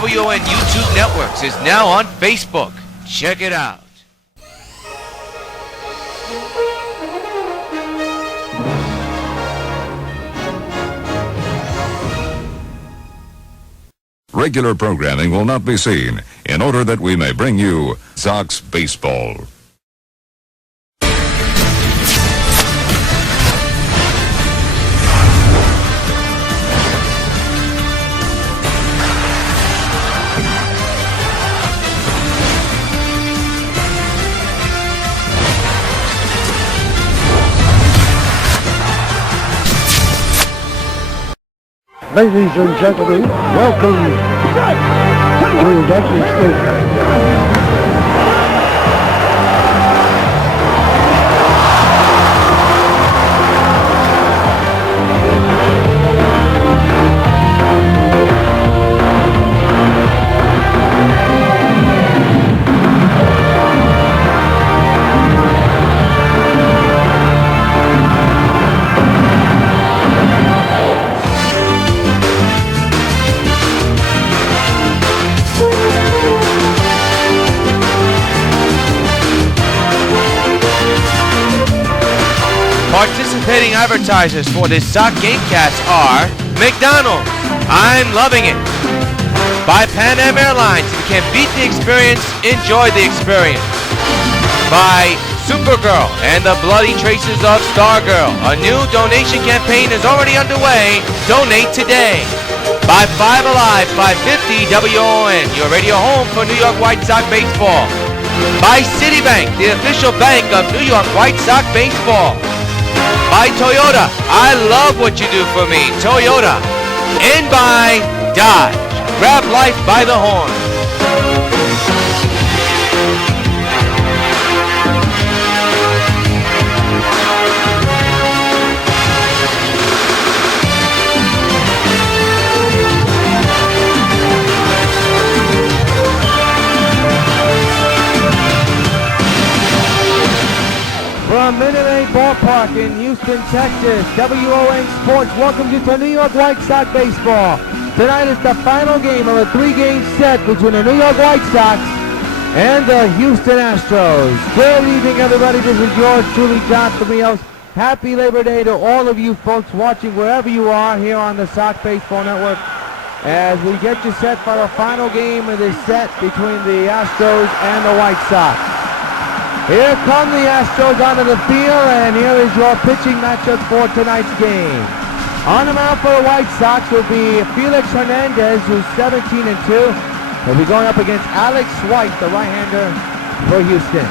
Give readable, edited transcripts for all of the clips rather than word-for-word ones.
WON YouTube Networks is now on Facebook. Check it out. Regular programming will not be seen in order that we may bring you Sox Baseball. Ladies and gentlemen, welcome to Dutchman Stadium. Participating advertisers for this Sox Gamecast are McDonald's, I'm loving it. By Pan Am Airlines, if you can beat the experience, enjoy the experience. By Supergirl and the Bloody Traces of Stargirl, a new donation campaign is already underway. Donate today. By 5 Alive 550 WON, your radio home for New York White Sox baseball. By Citibank, the official bank of New York White Sox baseball. By Toyota, I love what you do for me, Toyota. And by Dodge, grab life by the horn. From Minute Maid Ballpark in Houston, Texas, WON Sports welcomes you to New York White Sox baseball. Tonight is the final game of a 3-game set between the New York White Sox and the Houston Astros. Good evening, everybody. This is yours truly, Jonathan Rios. Happy Labor Day to all of you folks watching wherever you are here on the Sox Baseball Network as we get you set for the final game of this set between the Astros and the White Sox. Here come the Astros onto the field, and here is your pitching matchup for tonight's game. On the mound for the White Sox will be Felix Hernandez, who's 17-2. He'll be going up against Alex White, the right-hander for Houston.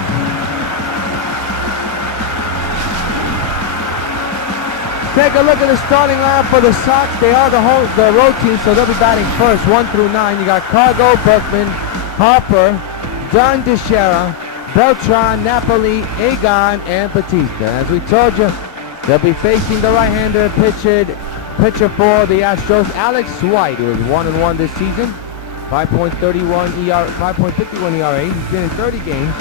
Take a look at the starting lineup for the Sox. They are the road team, so they'll be batting first, 1 through 9. You got Cargo, Berkman, Harper, Don DeShera, Beltran, Napoli, Egan, and Batista. As we told you, they'll be facing the right-hander pitcher for the Astros, Alex White, who is 1-1 this season, 5.51 ERA, 5.51 ERA. He's been in 30 games,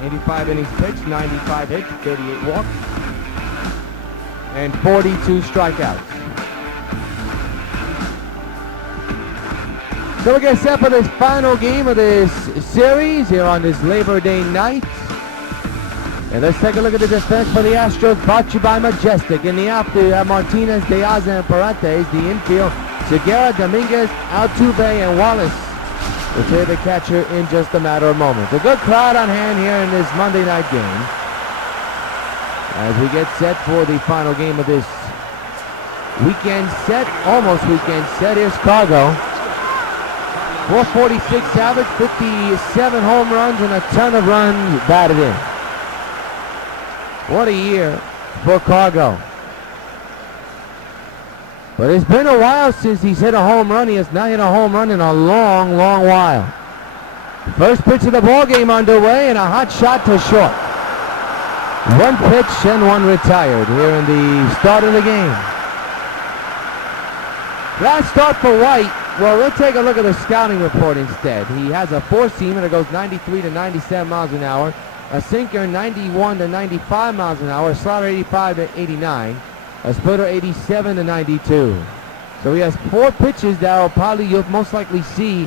85 innings pitched, 95 hits, 38 walks, and 42 strikeouts. So we get set for this final game of this series here on this Labor Day night. And let's take a look at the defense for the Astros, brought to you by Majestic. In the outfield, you have Martinez, Diaz, and Paredes. The infield, Segura, Dominguez, Altuve, and Wallace. We'll tell you the catcher in just a matter of moments. A good crowd on hand here in this Monday night game as we get set for the final game of this weekend set, almost weekend set. Here's Cargo. 446 average, 57 home runs, and a ton of runs batted in. What a year for Cargo. But it's been a while since he's hit a home run. He has not hit a home run in a long, long while. First pitch of the ball game underway, and a hot shot to short. One pitch and one retired here in the start of the game. Last start for White. Well, we'll take a look at the scouting report instead. He has a four-seamer that goes 93 to 97 miles an hour, a sinker 91 to 95 miles an hour, a slider 85 to 89, a splitter 87 to 92. So he has four pitches that will probably you'll most likely see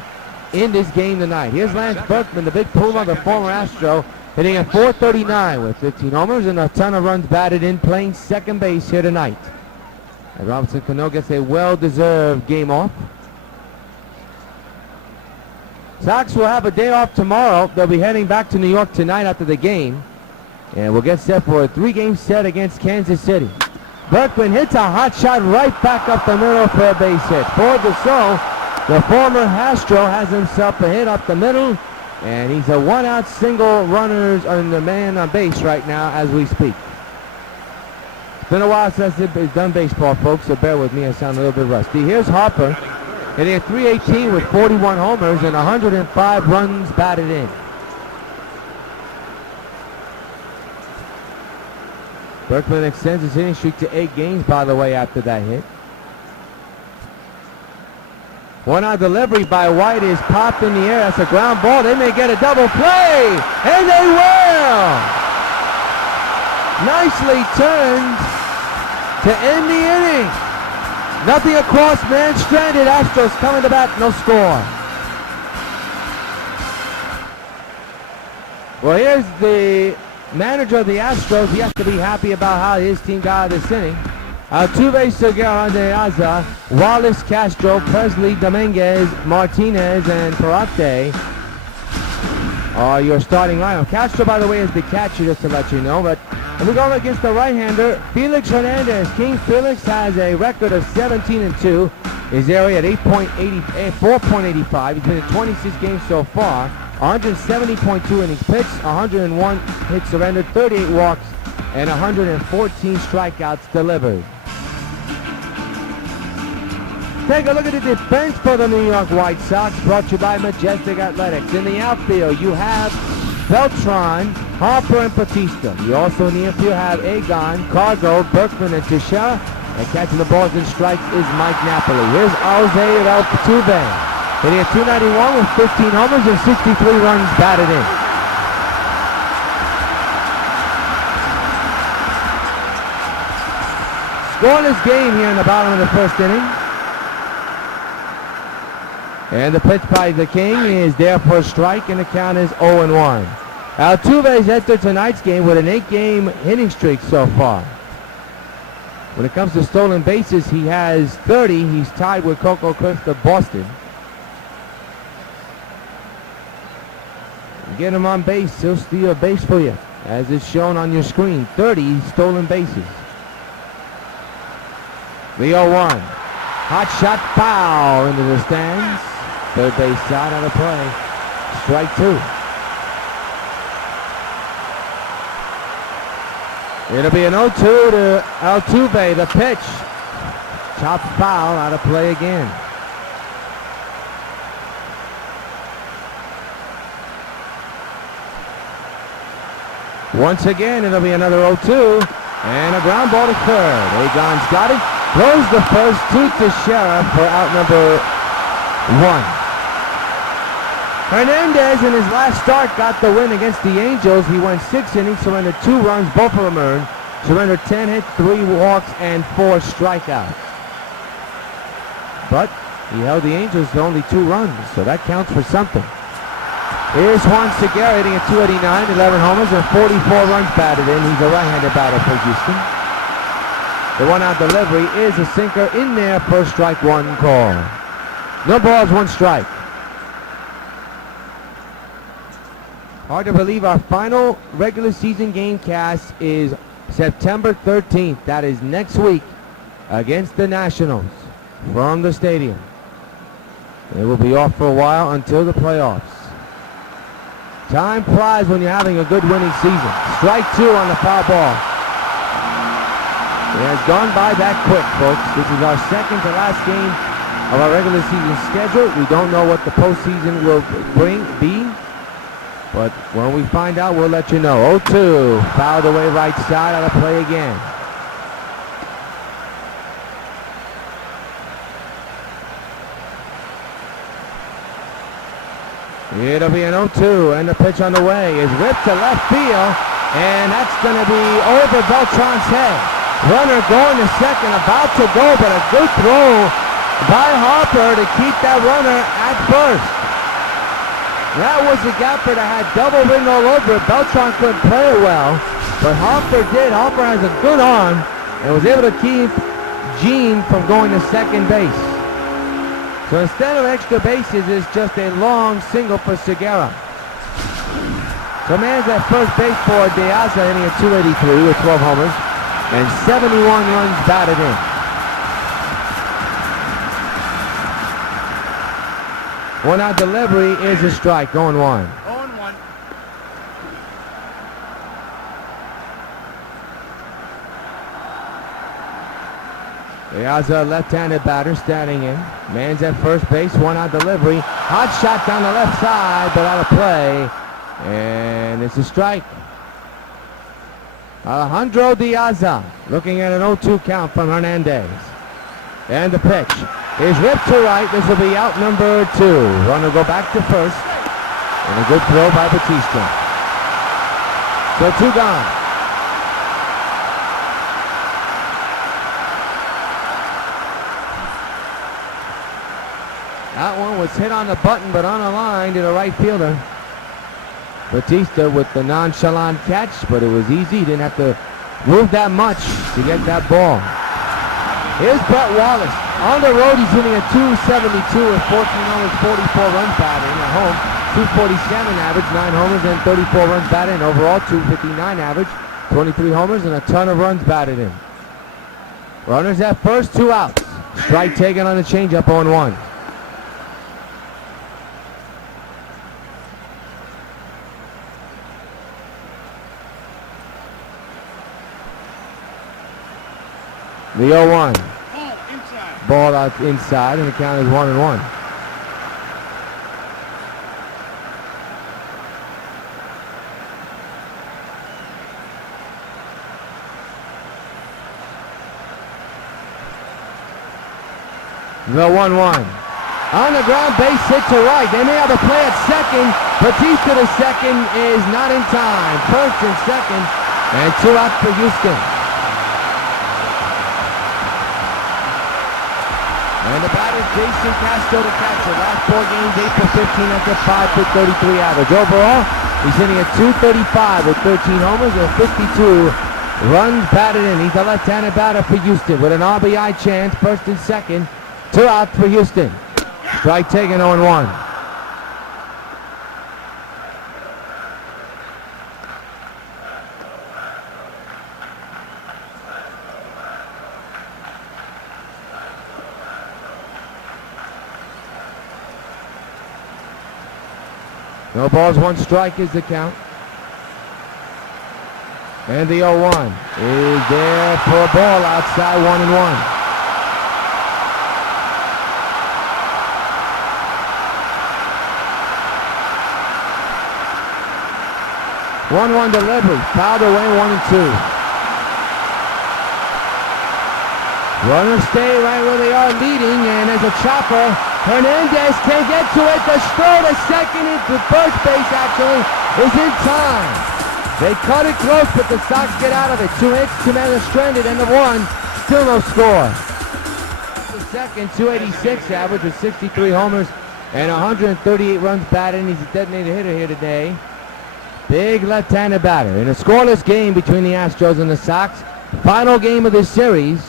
in this game tonight. Here's Lance Berkman, the big Puma, the former Astro, hitting at .439 with 15 homers and a ton of runs batted in, playing second base here tonight. And Robinson Cano gets a well-deserved game off. Sox will have a day off tomorrow. They'll be heading back to New York tonight after the game. And we'll get set for a 3-game set against Kansas City. Berkman hits a hot shot right back up the middle for a base hit. For the show, the former Astro has himself a hit up the middle. And he's a one-out single, runners on the man on base right now as we speak. It's been a while since I've done baseball, folks, so bear with me. I sound a little bit rusty. Here's Harper, hitting at .318 with 41 homers and 105 runs batted in. Berkman extends his hitting streak to 8 games, by the way, after that hit. One-out delivery by White is popped in the air. That's a ground ball. They may get a double play, and they will! Nicely turned to end the inning. Nothing across, man stranded. Astros coming to bat, no score. Well, here's the manager of the Astros. He has to be happy about how his team got out of this inning. Altuve, Segura, De Aza, Wallace, Castro, Presley, Dominguez, Martinez, and Parate are your starting lineup. Castro, by the way, is the catcher, just to let you know. But we're going against the right-hander, Felix Hernandez. King Felix has a record of 17-2. His area at 4.85. He's been in 26 games so far. 170.2 innings pitched, 101 hits surrendered, 38 walks, and 114 strikeouts delivered. Take a look at the defense for the New York White Sox, brought to you by Majestic Athletics. In the outfield, you have Beltran, Harper, and Batista. You also in the infield have Egon, Cargo, Berkman, and Teixeira. And catching the balls and strikes is Mike Napoli. Here's Jose Altuve, hitting at .291 with 15 homers and 63 runs batted in. Scoreless game here in the bottom of the first inning. And the pitch by the King is there for a strike, and the count is 0-1. Altuve's entered tonight's game with an 8-game hitting streak so far. When it comes to stolen bases, he has 30. He's tied with Coco Clift of Boston. You get him on base, he'll steal a base for you, as is shown on your screen. 30 stolen bases. The 0-1. Hot shot foul into the stands. Third base side on the play. Strike 2. It'll be an 0-2 to Altuve. The pitch. Chop foul out of play again. Once again, it'll be another 0-2. And a ground ball to third. Egon's got it. Throws the first to Teixeira for out number 1. Hernandez in his last start got the win against the Angels. He went 6 innings, surrendered 2 runs, both of them earned. Surrendered 10 hits, 3 walks, and 4 strikeouts. But he held the Angels to only 2 runs, so that counts for something. Here's Juan Segura hitting at .289, 11 homers, and 44 runs batted in. He's a right-handed batter for Houston. The one-out delivery is a sinker in there for strike 1 call. No balls, 1 strike. Hard to believe our final regular season game cast is September 13th. That is next week against the Nationals from the stadium. It will be off for a while until the playoffs. Time flies when you're having a good winning season. Strike 2 on the foul ball. It has gone by that quick, folks. This is our second to last game of our regular season schedule. We don't know what the postseason will be. But when we find out, we'll let you know. 0-2, fouled away right side, out of play again. It'll be an 0-2, and the pitch on the way is ripped to left field, and that's going to be over Beltran's head. Runner going to second, about to go, but a good throw by Harper to keep that runner at first. That was a gapper that had double written all over it. Beltran couldn't play it well, but Harper did. Harper has a good arm and was able to keep Gene from going to second base. So instead of extra bases, it's just a long single for Segura. So man's at first base for De Aza, hitting at 283 with 12 homers and 71 runs batted in. One out delivery is a strike, 0-1. 0-1. Rios, left-handed batter, standing in. Man's at first base, one out delivery. Hot shot down the left side, but out of play. And it's a strike. Alejandro Diaz looking at an 0-2 count from Hernandez. And the pitch is ripped to right. This will be out number 2. Runner go back to first. And a good throw by Batista. So 2 gone. That one was hit on the button but on a line to the right fielder. Batista with the nonchalant catch, but it was easy. He didn't have to move that much to get that ball. Here's Brett Wallace. On the road, he's hitting a 272 with 14 homers, 44 runs batted in. At home, 247 average, 9 homers and 34 runs batted in. Overall, 259 average, 23 homers and a ton of runs batted in. Runners at first, 2 outs. Strike taken on the changeup, 0-1. The 0-1. Ball out inside, and the count is 1-1. The 1-1. On the ground, base hit to right. They may have a play at second. Batista to second is not in time. First and second, and 2 out for Houston. And the batter is Jason Castro to catcher. Last 4 games, 8 for 15 at the 5.33 average. Overall, he's hitting at 235 with 13 homers and 52 runs batted in. He's a left-handed batter for Houston with an RBI chance, first and second. 2 out for Houston. Strike taken, 0-1. No balls, 1 strike is the count. And the 0-1 is there for a ball outside, 1-1. 1-1 delivery, fouled away, 1-2. Runners stay right where they are leading, and as a chopper, Hernandez can't get to it. The throw to second into first base actually is in time. They cut it close, but the Sox get out of it. 2 hits, 2 men are stranded, end of 1. Still no score. The second, 286 average with 63 homers and 138 runs batted. He's a designated hitter here today. Big left-handed batter in a scoreless game between the Astros and the Sox. Final game of this series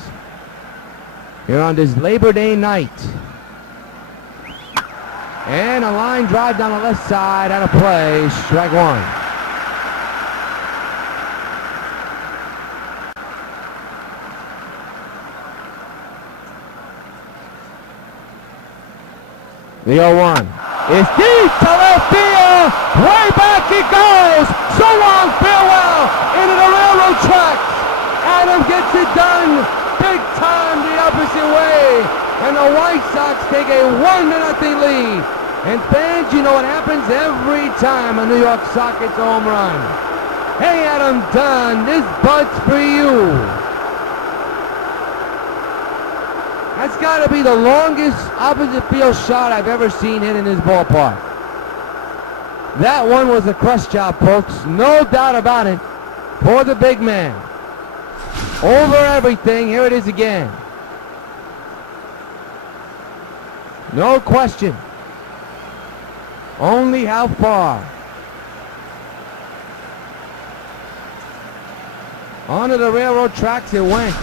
here on this Labor Day night. And a line drive down the left side, out of play, strike 1. The 0-1 is deep to left field, way back it goes, so long, farewell, into the railroad tracks. Adam gets it done, big time the opposite way, and the White Sox take a 1-0 lead. And fans, you know what happens every time a New York Sox gets a home run. Hey Adam Dunn, this butt's for you. That's got to be the longest opposite field shot I've ever seen hit in this ballpark. That one was a crush job, folks. No doubt about it. For the big man. Over everything. Here it is again. No question. Only how far? Onto the railroad tracks it went.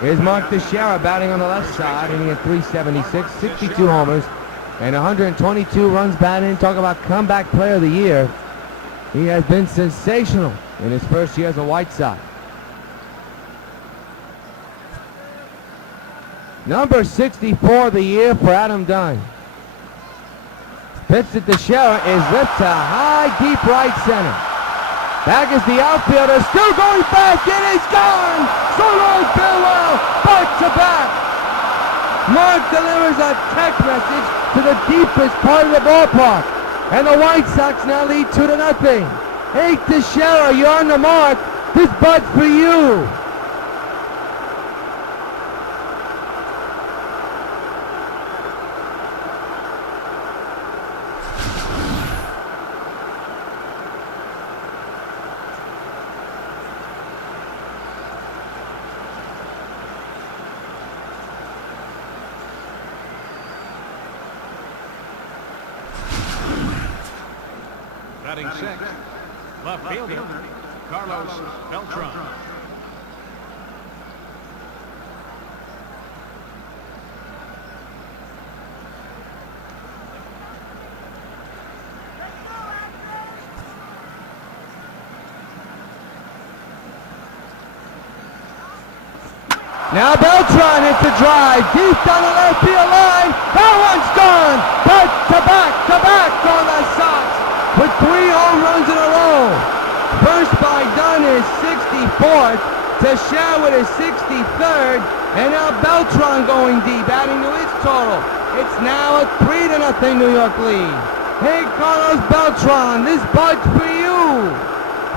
Here's Mark Teixeira batting on the left side, hitting at 376, 62 homers, and 122 runs batted in. Talk about comeback player of the year. He has been sensational in his first year as a White Sox. Number 64 of the year for Adam Dunn. Pitch to Teixeira is left to high, deep right center. Back is the outfielder, still going back, it is gone! So long, farewell, back to back! Mark delivers a text message to the deepest part of the ballpark, and the White Sox now lead 2-0. Hey Teixeira, you're on the mark, this bud's for you! Batting sixth, left fielder, Carlos Beltran. Now Beltran hits a drive deep down the left field line. That one's gone. Back to back on the Sox with 3 home runs in a row. First by Dunn, his 64th. Teixeira with his 63rd. And now Beltran going deep, adding to his total. It's now a 3-0 New York lead. Hey Carlos Beltran, this bud's for you.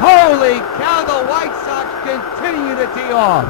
Holy cow, the White Sox continue to tee off.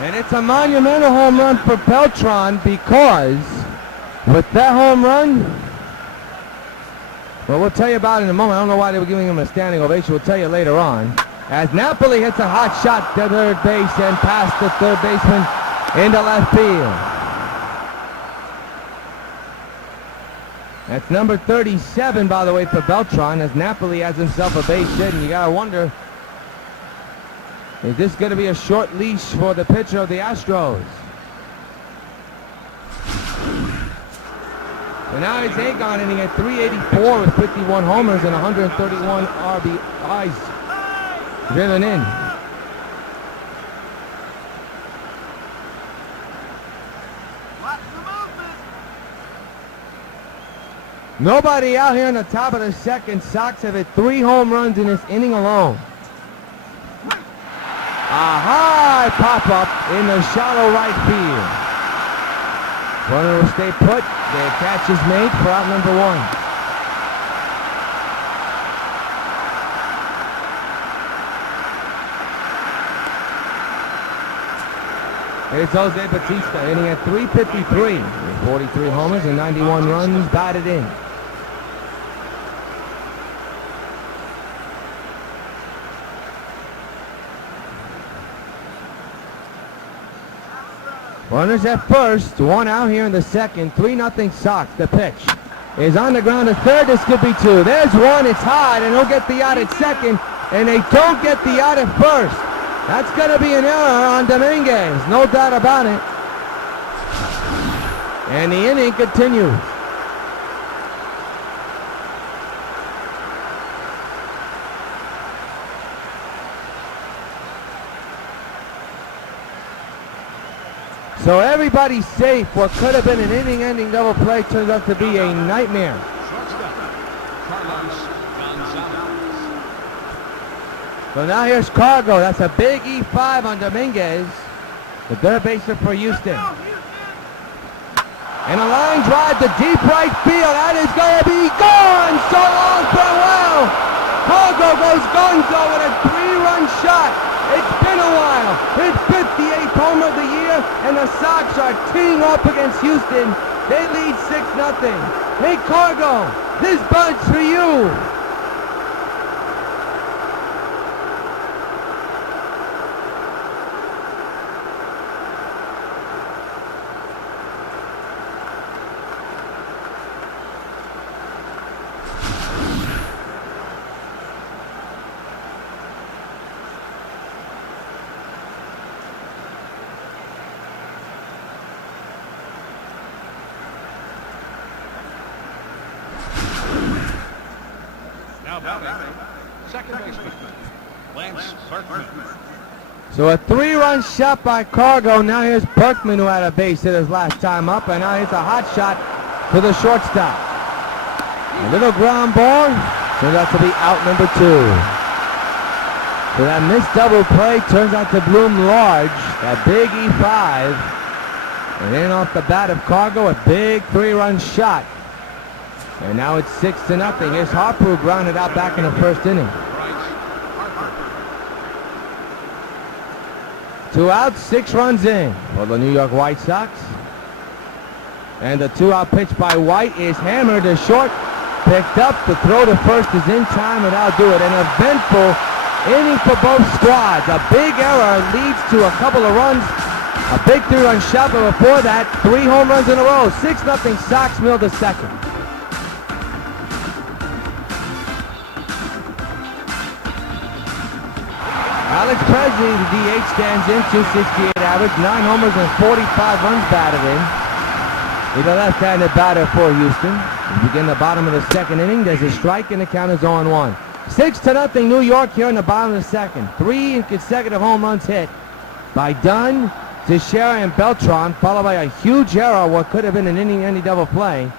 And it's a monumental home run for Beltran because with that home run, well, we'll tell you about it in a moment. I don't know why they were giving him a standing ovation. We'll tell you later on. As Napoli hits a hot shot to third base and past the third baseman into left field. That's number 37, by the way, for Beltran, as Napoli has himself a base hit, and you gotta wonder, is this going to be a short leash for the pitcher of the Astros? So now it's Agon hitting at 384 with 51 homers and 131 RBIs driven in. Nobody out here in the top of the second. Sox have hit 3 home runs in this inning alone. A high pop-up in the shallow right field. Runner will stay put. The catch is made for out number 1. It's Jose Bautista hitting at 353 with 43 homers and 91 runs batted in. Runners at first, 1 out here in the second, 3-0 Sox. The pitch is on the ground to third. This could be 2. There's 1, it's high, and they'll get the out at second, and they don't get the out at first. That's going to be an error on Dominguez, no doubt about it. And the inning continues. So everybody's safe. What could have been an inning-ending double play turns out to be a nightmare. So now here's Cargo. That's a big E5 on Dominguez, the third baser for Houston. And a line drive to deep right field. That is going to be gone. So long, farewell. Cargo goes gonzo with a 3-run shot. It's been a while. His 58th home of the year, and the Sox are teeing up against Houston. They lead 6-0. Hey, Cargo, this bunch for you. Now batting, second baseman, Lance Berkman. So a 3-run shot by Cargo. Now here's Berkman, who had a base hit his last time up, and now here's a hot shot to the shortstop. A little ground ball turns out to be out number 2. So that missed double play turns out to bloom large. That big E5. And then off the bat of Cargo, a big 3-run shot. And now it's 6-0. Here's Harper, who grounded out back in the first inning. 2 outs, 6 runs in for the New York White Sox. And the 2-out pitch by White is hammered to short. Picked up. The throw to first is in time, and that'll do it. An eventful inning for both squads. A big error leads to a couple of runs. A big 3-run shot, but before that, 3 home runs in a row. 6-0 Sox. Mill the second. Alex Presley, the DH, stands in, 268 average, 9 homers and 45 runs batted in. He's a left-handed batter for Houston. We begin the bottom of the second inning. There's a strike and the count is 0-1. 6-0 New York here in the bottom of the second. 3 consecutive home runs hit by Dunn, Teixeira, and Beltran, followed by a huge error, what could have been an inning-ending double play.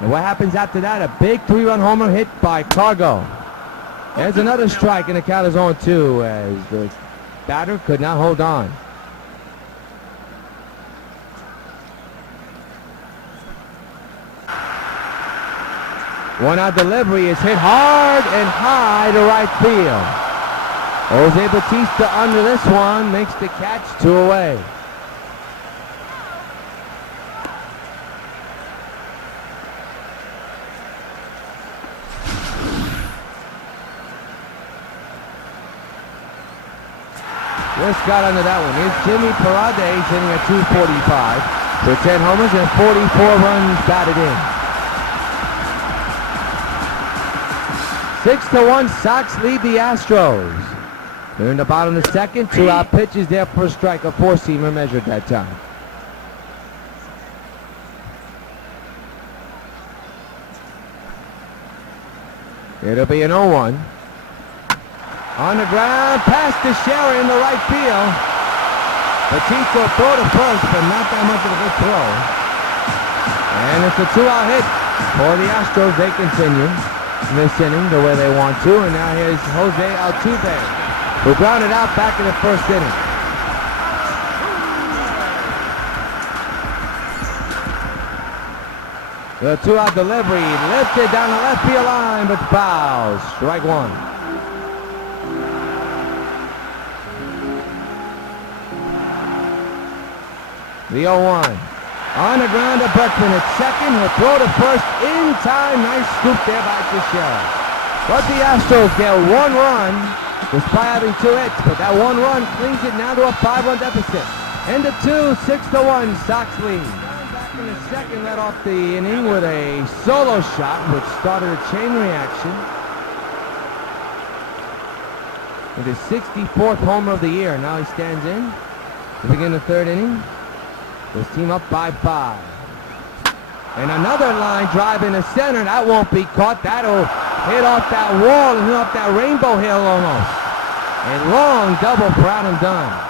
And what happens after that? A big 3-run homer hit by Cargo. There's another strike, and the count is 0-2 as the batter could not hold on. One-out delivery is hit hard and high to right field. Jose Bautista under this one makes the catch, 2 away. Just got under that one. Here's Jimmy Paredes hitting at 245 for 10 homers and 44 runs batted in. 6-1, Sox lead the Astros. They're in the bottom of the second. 2-out pitches there for a strike. A 4-seamer measured that time. It'll be an 0-1. On the ground, past Teixeira in the right field. Batista throw to first, but not that much of a good throw. And it's a 2-out hit for the Astros. They continue this inning the way they want to. And now here's Jose Altuve, who grounded out back in the first inning. The 2-out delivery lifted down the left field line, but foul. Strike 1. The 0-1. On the ground to Berkman at second. He'll throw to first in time. Nice scoop there by Teixeira. But the Astros get 1 run despite having 2 hits. But that 1 run cleans it now to a 5-run deficit. End of 2, 6-1, Sox lead. Back in the second, led off the inning with a solo shot, which started a chain reaction. With his 64th homer of the year. Now he stands in to begin the third inning. This team up by 5. And another line drive in the center. That won't be caught. That'll hit off that wall and hit off that rainbow hill almost. A long double for Adam Dunn.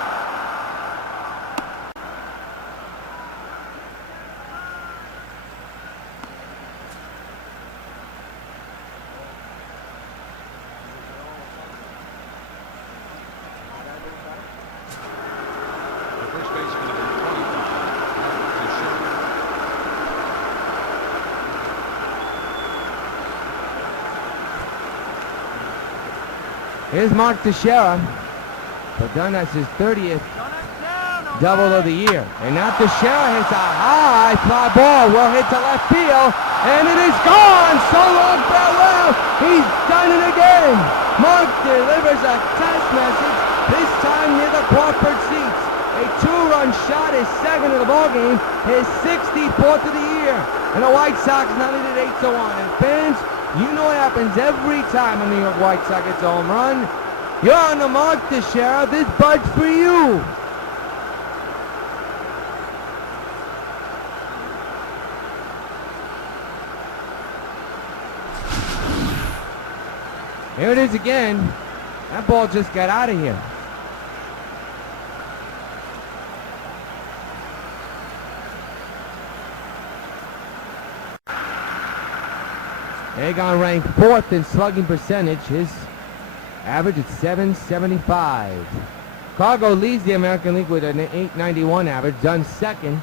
Here's Mark Teixeira. But done, that's his 30th double of the year. And now Teixeira hits a high fly ball. Well hit to left field. And it is gone. So long, farewell. He's done it again. Mark delivers a test message, this time near the Crawford seats. A two-run shot, his second of the ballgame, his 64th of the year. And the White Sox now lead it 8-1. And fans, you know what happens every time a New York White Sox gets a home run. You're on the mark, Teixeira. This bud's for you. Here it is again. That ball just got out of here. Egon ranked 4th in slugging percentage. His average is .775. Cargo leads the American League with an .891 average. Dunn second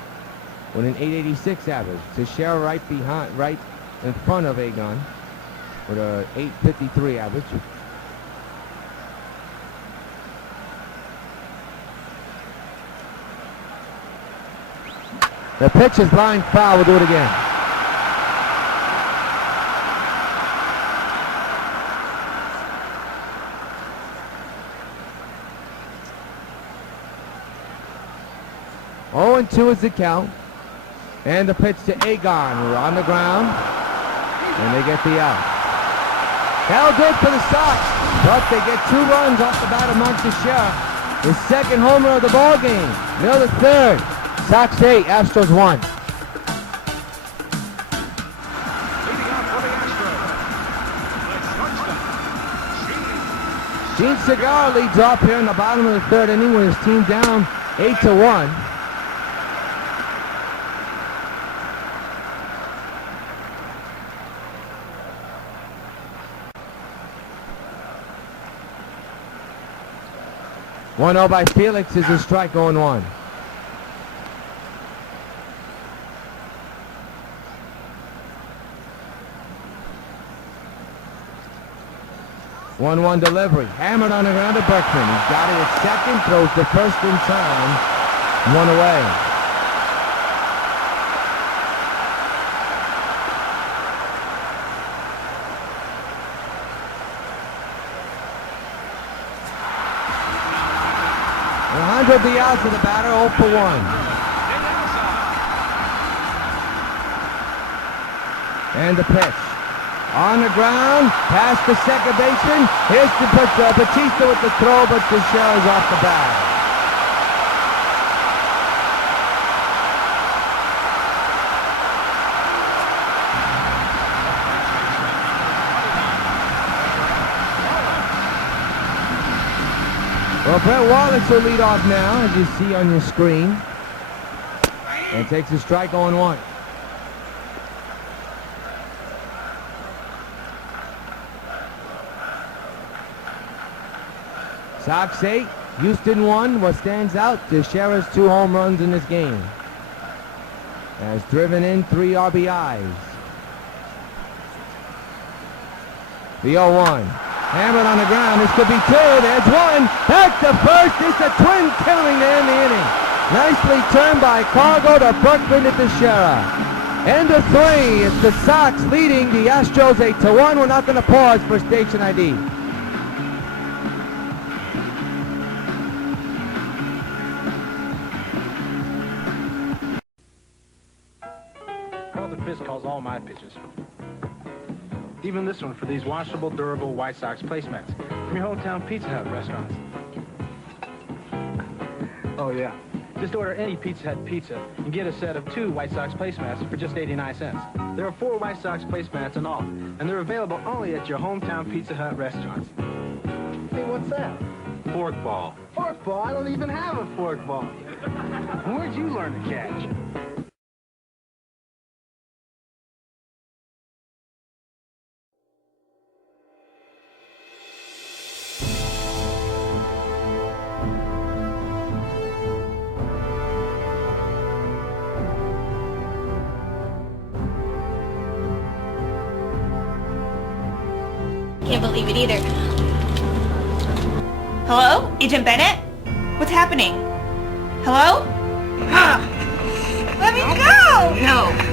with an .886 average. Teixeira right in front of Egon with a .853 average. The pitch is line foul. We'll do it again. Oh, 2 is the count. And the pitch to Egon. We're on the ground. And they get the out. That'll do it for the Sox, but they get 2 runs off the bat of Mark Teixeira. His second homer of the ball game. Middle of the third. Sox 8, Astros 1. Leading off for the Astros, the shortstop, Gene Segura leads off here in the bottom of the third inning with his team down 8-1. One 0 by Felix is a strike, 0-1. One delivery, hammered on the ground to Berkman. He's got it at second, throws the first in time, 1 away. The outs of the batter, 0 for 1. And the pitch. On the ground, past the second baseman. Here's Batista with the throw, but Teixeira's off the bat. Well, Brett Wallace will lead off now, as you see on your screen. And takes a strike, 0-1. Sox 8, Houston 1. What stands out? Teixeira's 2 home runs in this game. Has driven in 3 RBIs. The 0-1. Hammered on the ground. This could be 2. There's 1. Back to first. It's a twin killing to end the inning. Nicely turned by Cargo to Berkman to Teixeira. End of 3. It's the Sox leading the Astros 8-1. We're not going to pause for station ID. Carlton Fisk calls all my pitches. Even this one for these washable, durable White Sox placemats from your hometown Pizza Hut restaurants. Oh, yeah. Just order any Pizza Hut pizza and get a set of 2 White Sox placemats for just 89 cents. There are 4 White Sox placemats in all, and they're available only at your hometown Pizza Hut restaurants. Hey, what's that? Fork ball. Fork ball? I don't even have a fork ball. Where'd you learn to catch? Can't believe it either. Hello? Agent Bennett? What's happening? Hello? Let me go! No.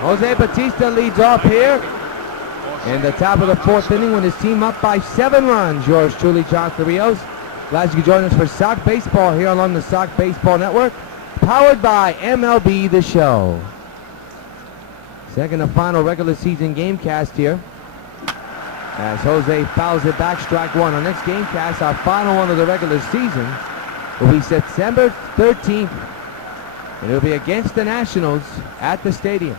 Jose Bautista leads off here in the top of the fourth inning with his team up by 7 runs. Yours truly, Jonathan Rios. Glad you could join us for Sox Baseball here along the Sox Baseball Network, powered by MLB The Show. Second and final regular season game cast here, as Jose fouls it back, strike one. Our next game cast, our final one of the regular season, will be September 13th. And it'll be against the Nationals at the stadium.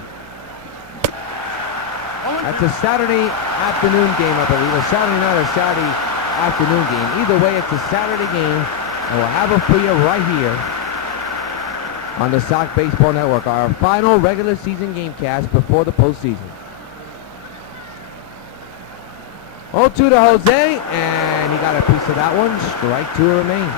That's a Saturday afternoon game, I believe. A Saturday night or Saturday afternoon game. Either way, it's a Saturday game. And we'll have it for you right here on the Sox Baseball Network. Our final regular season game cast before the postseason. 0-2 to Jose, and he got a piece of that one. Strike two remains.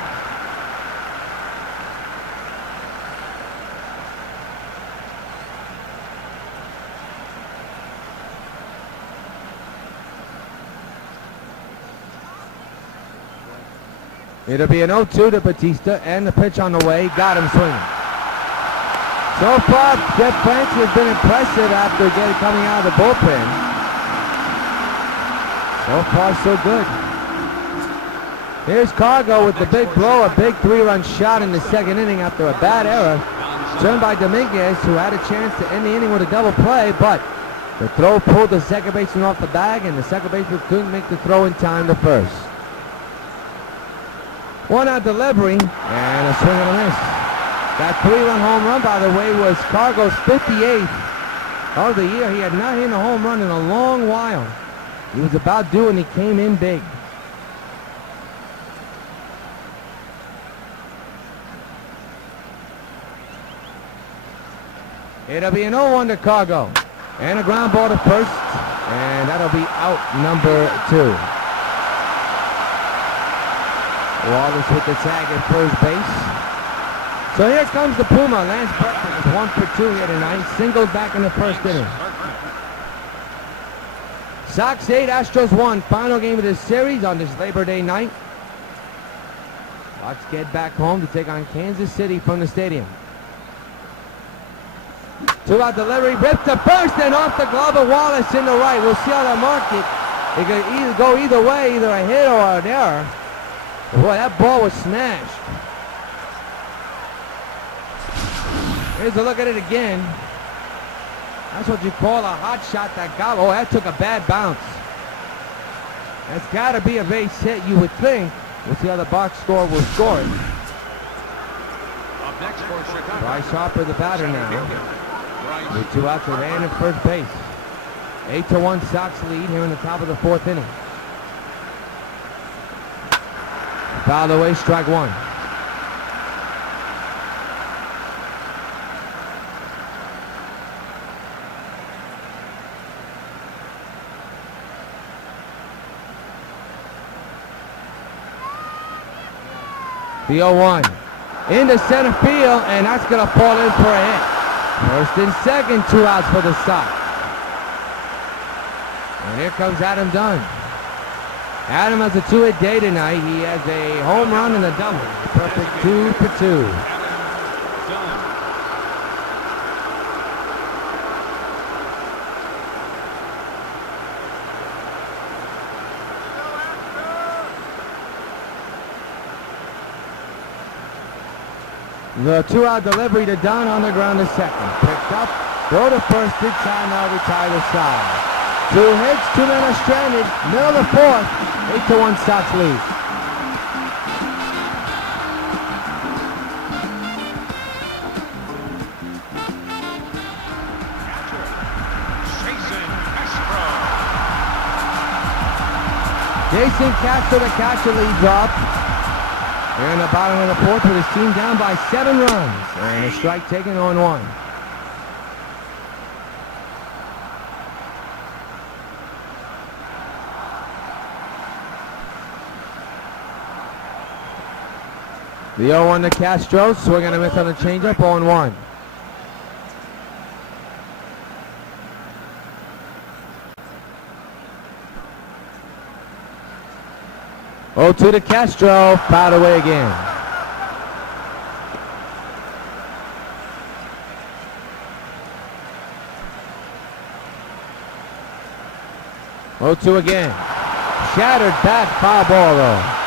It'll be an 0-2 to Bautista, and the pitch on the way. Got him swinging. So far, Jeff Francis has been impressive after coming out of the bullpen. So far, so good. Here's Cargo with the big blow, a big 3-run shot in the second inning after a bad error. Turned by Dominguez, who had a chance to end the inning with a double play, but the throw pulled the second baseman off the bag, and the second baseman couldn't make the throw in time to first. 1-out delivery, and a swing and a miss. That 3-run home run, by the way, was Cargo's 58th of the year. He had not hit a home run in a long while. He was about due, and he came in big. It'll be an 0-1 to Cargo, and a ground ball to first, and that'll be out number 2. Wallace with the tag at first base. So here comes the Puma. Lance Berkman is 1 for 2 here tonight. Singled back in the first inning. Sox 8, Astros 1. Final game of this series on this Labor Day night. Sox get back home to take on Kansas City from the stadium. 2-out delivery, ripped to first and off the glove of Wallace in the right. We'll see how that mark it. It could either go either way, either a hit or an error. Boy, that ball was smashed. Here's a look at it again. That's what you call a hot shot that got. Oh, that took a bad bounce. That's got to be a base hit, you would think. We'll see how the box score will score it. Up next for Chicago. Bryce Harper, the batter now. With 2 outs, ran at first base. 8-1 Sox lead here in the top of the 4th inning. Fouled away, strike one. The 0-1 into center field, and that's going to fall in for a hit. First and second, 2 outs for the Sox. And here comes Adam Dunn. Adam has a 2-hit day tonight. He has a home run and a double. Perfect 2 for 2. The 2-out delivery to Dunn on the ground to second. Picked up, throw to first, big time now, retire the side. 2 hits, 2 men are stranded, middle of the 4th, 8-1 Sox lead. Jason Castro, the catcher, leads off. Here in the bottom of the fourth with his team down by 7 runs. And a strike taken on 1. The 0-1 to Castro, swing and a miss on the changeup, 0-1. Oh, 2 to Castro, fouled away again. Oh, 2 again. Shattered bat, foul ball though.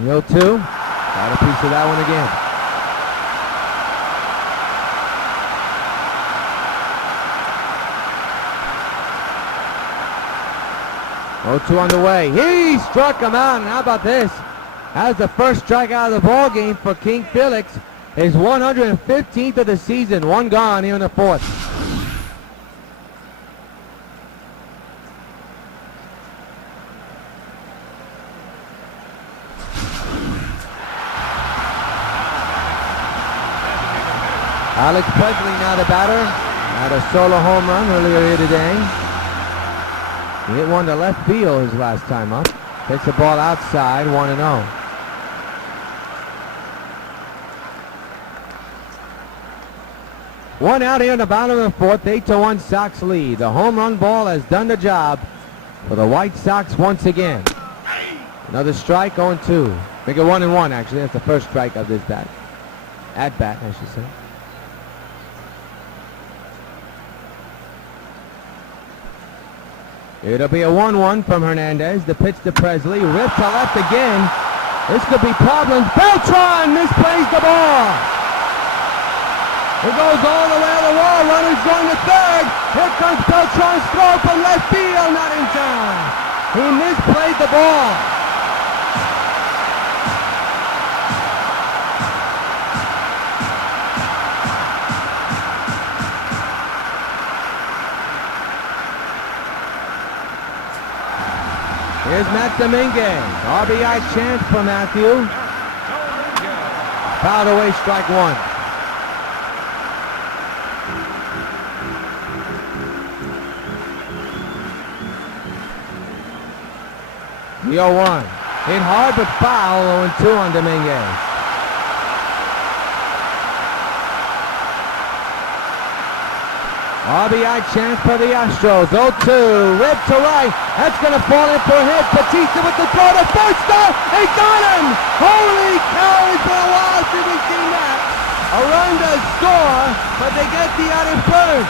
The 0-2, got a piece of that one again. Oh, 2 on the way. He struck him out, and how about this? That's the first strikeout of the ball game for King Felix. His 115th of the season. 1 gone here in the fourth. Alex Presley now the batter. Had a solo home run earlier here today. He hit one to left field his last time up. Takes the ball outside, 1-0. One out here in the bottom of the fourth, 8-1 Sox lead. The home run ball has done the job for the White Sox once again. Another strike, 0-2. Make it 1-1 actually. That's the first strike of this bat. At bat, I should say. It'll be a 1-1 from Hernandez. The pitch to Presley. Ripped to left again. This could be problems. Beltran misplays the ball. It goes all the way to the wall. Runner's going to third. Here comes Beltran's throw from left field. Not in time. He misplayed the ball. Here's Matt Dominguez. RBI chance for Matthew. Fouled away, strike 1. The 0-1. Hit hard but foul, 0-2 on Dominguez. RBI chance for the Astros. 0-2. Rip to right. That's going to fall in for a hit. Batista with the throw to first down. They got him. Holy cow. It's been a while since we've seen that. A run does score, but they get the out in first.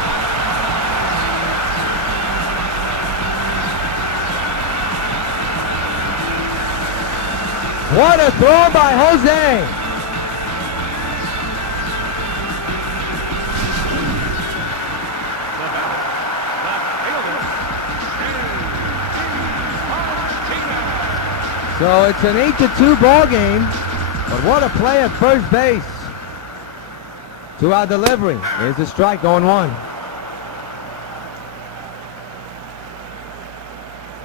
What a throw by Jose. So it's an 8-2 ball game, but what a play at first base. 2-out delivery. Here's the strike, 0-1.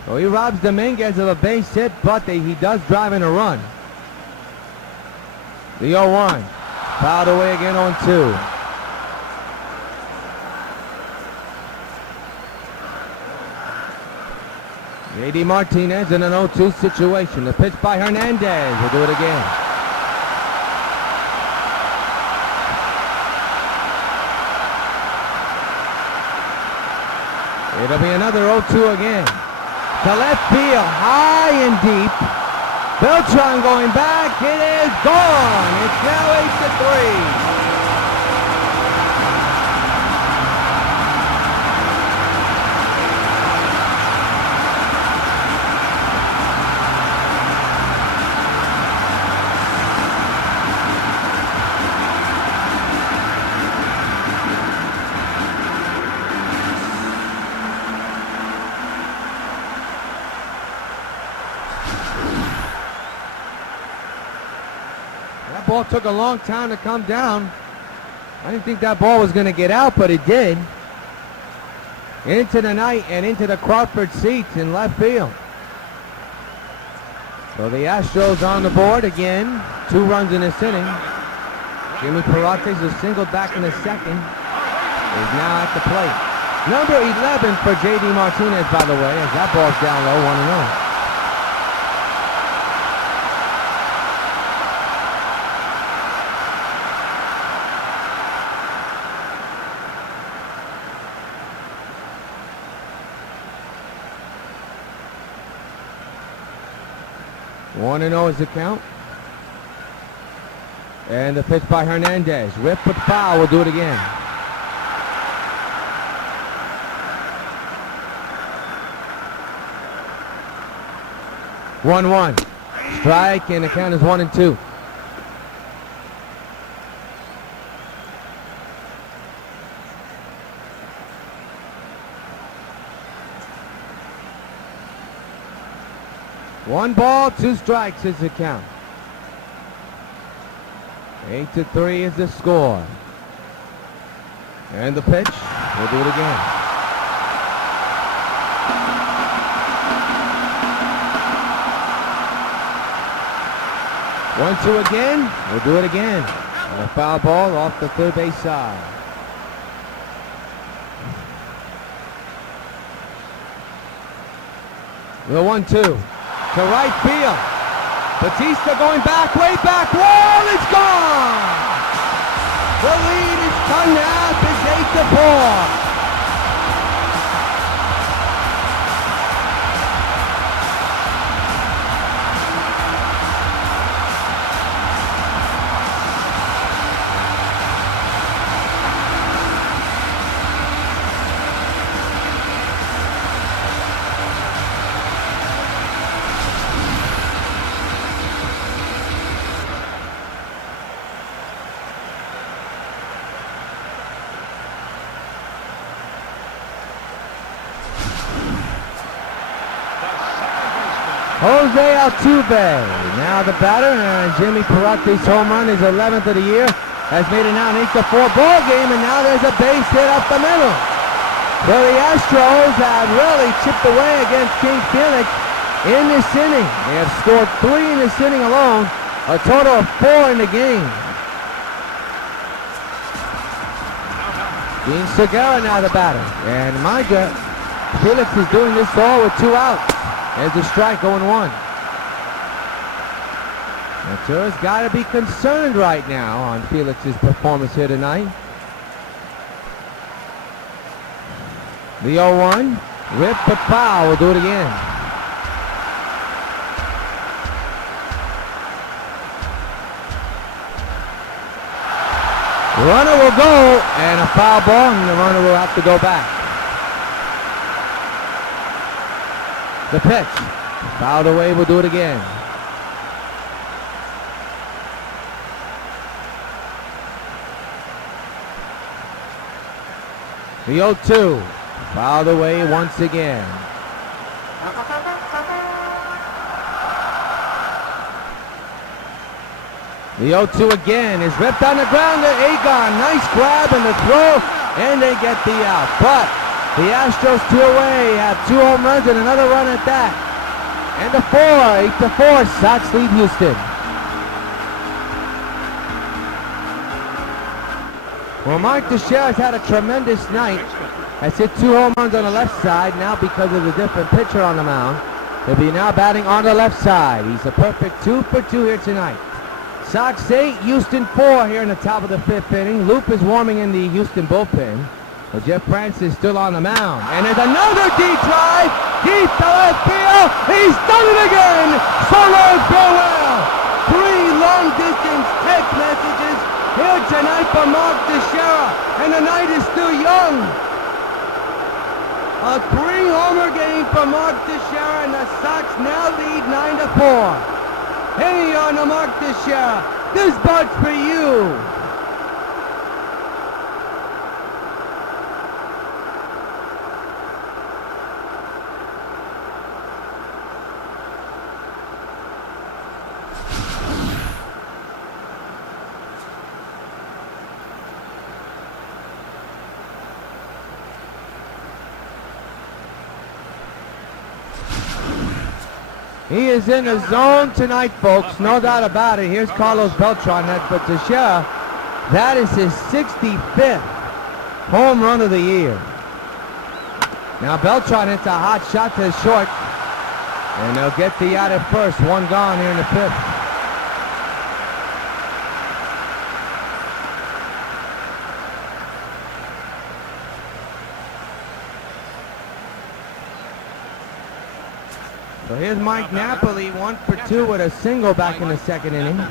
So he robs Dominguez of a base hit, but he does drive in a run. The 0-1. Fouled away again on 2. J.D. Martinez in an 0-2 situation. The pitch by Hernandez. We'll do it again. It'll be another 0-2 again. To left field, high and deep. Beltran going back. It is gone. It's now 8-3. ball took a long time to come down. I didn't think that ball was going to get out, but it did. Into the night and into the Crawford seats in left field. So the Astros on the board again. 2 runs in this inning. Jimmy Parates is singled back in the second. Is now at the plate. Number 11 for J.D. Martinez, by the way, as that ball's down low, 1-0. One and 0 is the count. And the pitch by Hernandez. Whip but foul. We'll do it again. One. Strike, and the count is 1-2. One ball, 2 strikes is the count. 8-3 is the score. And the pitch, we'll do it again. One, 2 again, we'll do it again. And a foul ball off the third base side. The 1-2. To right field. Batista going back, way back, wall, it's gone! The lead is cut in half, it's 8-4. Jose Altuve, now the batter, and Jimmy Parate's home run, his 11th of the year, has made it now an 8-4 ball game, and now there's a base hit up the middle. So the Astros have really chipped away against King Felix in this inning. They have scored 3 in this inning alone, a total of 4 in the game. Dean Segura now the batter, and my God, Felix is doing this all with 2 outs. There's a strike, 0-1. Natura's got to be concerned right now on Felix's performance here tonight. The 0-1, rip but foul, we'll do it again. Runner will go, and a foul ball, and the runner will have to go back. The pitch, fouled away, we'll do it again. The 0-2, fouled away once again. The 0-2 again is ripped on the ground to Agon. Nice grab and the throw, and they get the out. But the Astros 2 away, have 2 home runs and another run at that. And the 8-4, Sox lead Houston. Well, Mark Teixeira's had a tremendous night. Has hit 2 home runs on the left side. Now because of the different pitcher on the mound, he'll be now batting on the left side. He's a perfect 2 for 2 here tonight. Sox 8, Houston 4 here in the top of the 5th inning. Loop is warming in the Houston bullpen. Well, Jeff Francis is still on the mound. And there's another deep drive. Deep to left field. He's done it again. Solos go well. 3 long-distance text messages here tonight for Mark Teixeira. And the night is still young. A 3-homer game for Mark Teixeira, and the Sox now lead 9-4. Hey, on the Mark Teixeira. This bud's for you. He is in the zone tonight, folks. No doubt about it. Here's Carlos Beltran. But Teixeira, that is his 65th home run of the year. Now Beltran hits a hot shot to the short. And they'll get the out at first. One gone here in the 5th. So here's Mike Napoli, 1 for 2 with a single back in the 2nd inning.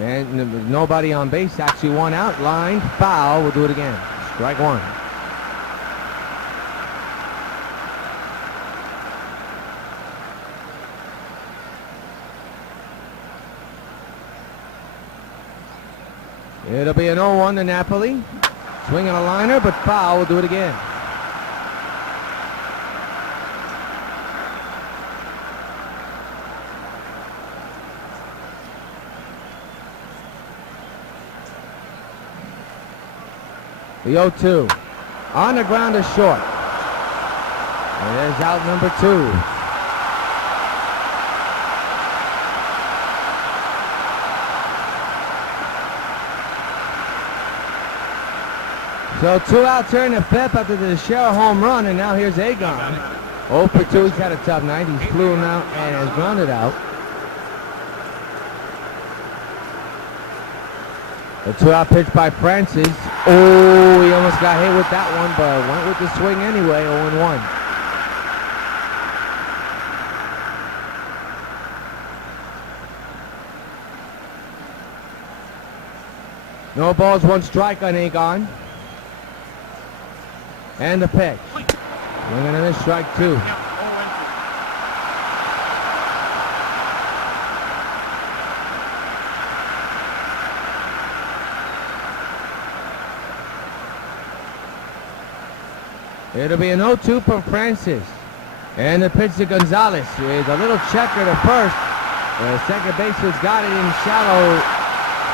And nobody on base, actually 1 out, line, foul, we'll do it again. Strike 1. It'll be an 0-1 to Napoli. Swinging a liner, but foul, we'll do it again. The 0-2. On the ground is short. And there's out number 2. So 2 outs here in the 5th after the Teixeira home run, and now here's Agon. 0 for 2, he's had a tough night. He's flew him out and has grounded out. The 2-out pitch by Francis. Oh, he almost got hit with that one, but went with the swing anyway, 0-1. No balls, 1 strike on Agon. And the pitch. Swinging on this, strike 2. It'll be an 0-2 from Francis. And the pitch to Gonzalez with a little checker to first. The second baseman's got it in shallow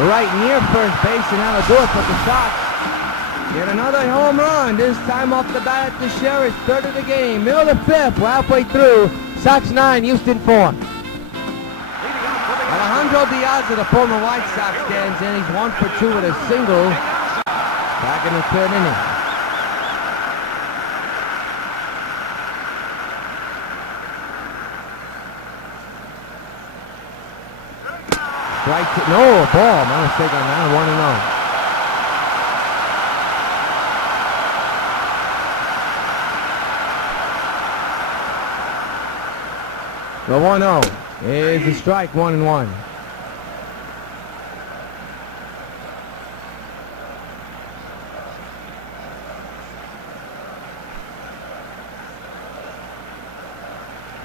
right near first base, and that'll do it for the Sox. Get another home run, this time off the bat at Teixeira, 3rd of the game. Middle of the 5th, we're halfway through. Sox 9, Houston 4. Alejandro Diaz of the former White Sox stands in. He's 1 for 2 with a single. Back in the 3rd inning. Strike 2. No, a ball. My mistake on that. 1-0. The 1-0 is a strike, 1-1.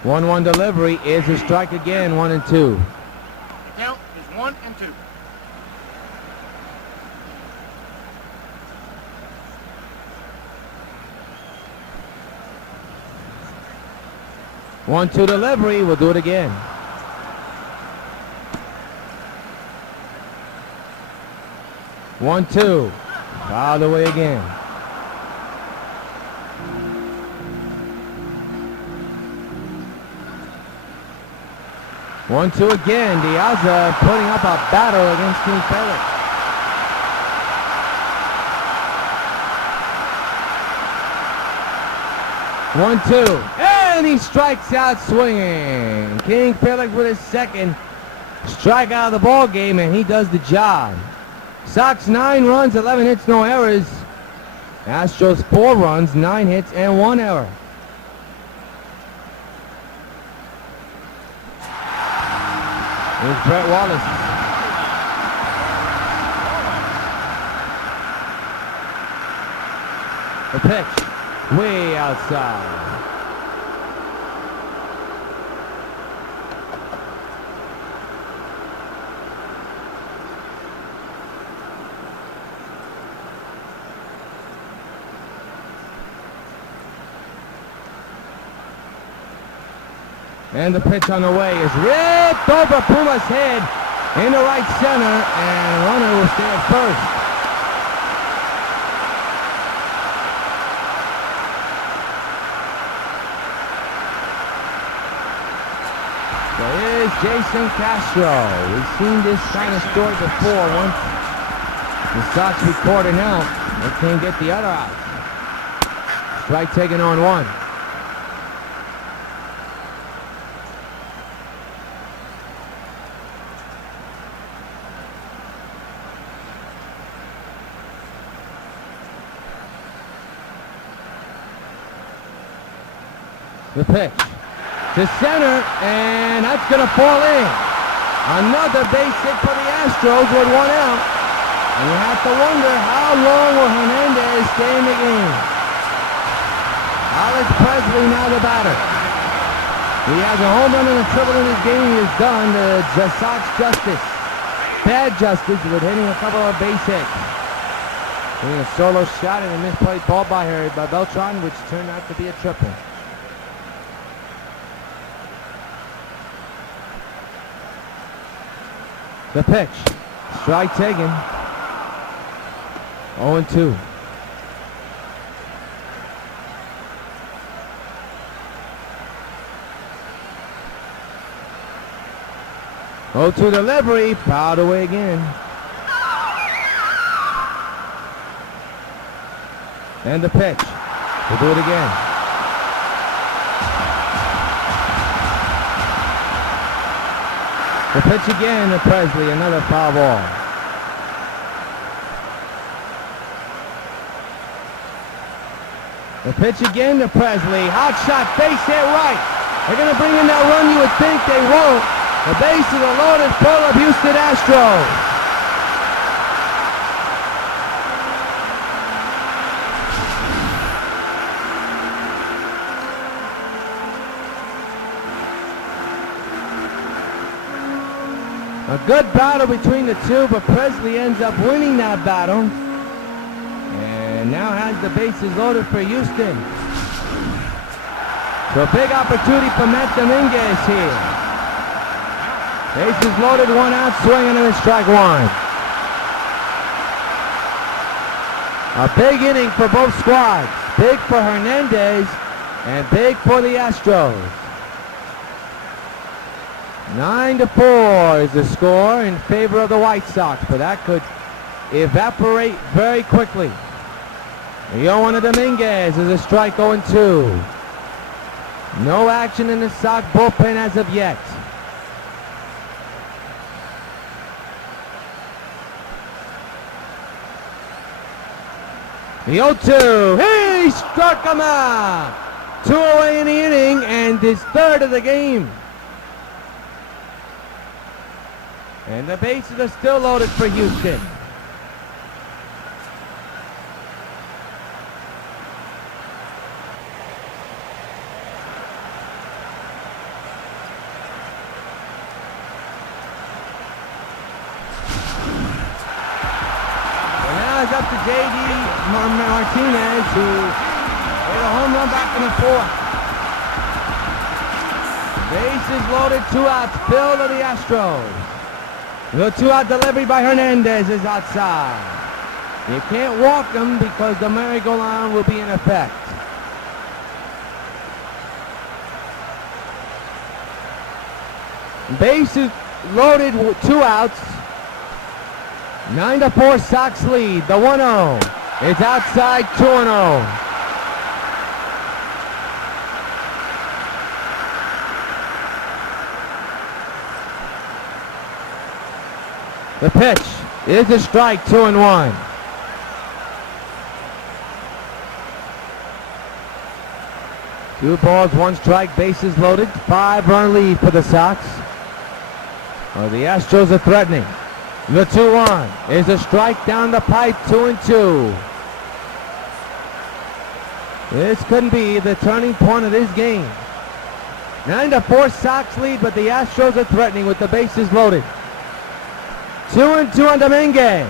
One delivery is a strike again, 1-2. Count is 1-2. One-two delivery, we'll do it again. One-two, fouled away again. One-two again, Diaz putting up a battle against King Felix. 1-2. And he strikes out swinging. King Felix with his 2nd strikeout of the ball game, and he does the job. Sox 9 runs, 11 hits, no errors. Astros 4 runs, 9 hits, and 1 error. Here's Brett Wallace. The pitch, way outside. And the pitch on the way is ripped over Puma's head in the right center, and runner will stay at Jason Castro. We've seen this kind of story before. Once the Sox record an out, they can't get the other out. Strike taken on 1. The pitch to center, and that's going to fall in. Another base hit for the Astros with 1 out. And you have to wonder how long will Hernandez stay in the game. Alex Presley now the batter. He has a home run and a triple in his game. He has done the Sox justice. Bad justice with hitting a couple of base hits. Hitting a solo shot and a misplayed ball by Beltran, which turned out to be a triple. The pitch. Strike taken. 0-2. Oh, to delivery. Fouled away again. And the pitch. We'll do it again. The pitch again to Presley, another foul ball. The pitch again to Presley, hot shot, base hit right. They're going to bring in that run, you would think they won't. The bases are loaded full of Houston Astros. A good battle between the two, but Presley ends up winning that battle. And now has the bases loaded for Houston. So a big opportunity for Matt Dominguez here. Bases loaded, 1 out, swinging and a strike 1. A big inning for both squads. Big for Hernandez and big for the Astros. 9-4 is the score in favor of the White Sox, but that could evaporate very quickly. W.O.N. Dominguez is a strike 0-2. No action in the Sox bullpen as of yet. The 0-2, he struck him out. 2 away in the inning and his 3rd of the game. And the bases are still loaded for Houston. And now it's up to J.D. Martinez, who hit a home run back in the 4th. Bases loaded, 2 outs, Bill to the Astros. The 2-out delivery by Hernandez is outside. You can't walk him because the merry-go-round will be in effect. Bases loaded, 2 outs. 9-4 Sox lead. The 1-0. It's outside, 2-0. The pitch is a strike, 2-1. Two balls, 1 strike, bases loaded. 5-run lead for the Sox. The Astros are threatening. The 2-1 is a strike down the pipe, 2-2. This couldn't be the turning point of this game. 9-4 Sox lead, but the Astros are threatening with the bases loaded. 2-2 on Dominguez.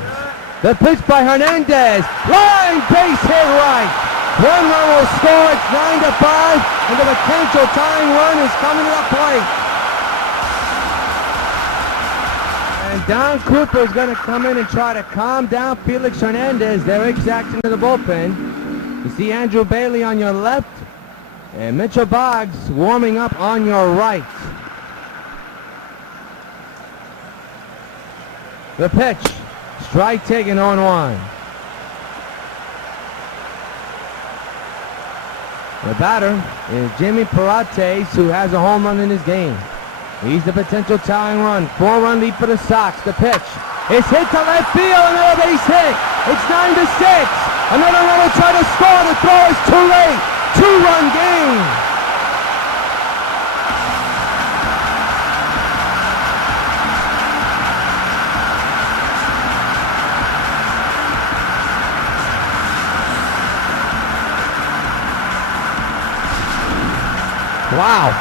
The pitch by Hernandez. Line base hit right. 1 run will score. It's 9-5, and the potential tying run is coming to the plate. And Don Cooper is going to come in and try to calm down Felix Hernandez. They're exacting to the bullpen. You see Andrew Bailey on your left, and Mitchell Boggs warming up on your right. The pitch. Strike taken on 1. The batter is Jimmy Parates, who has a home run in his game. He's the potential tying run. 4-run lead for the Sox. The pitch. It's hit to left field. Another base hit. It's 9-6. Another runner will try to score. The throw is too late. 2-run game. Wow.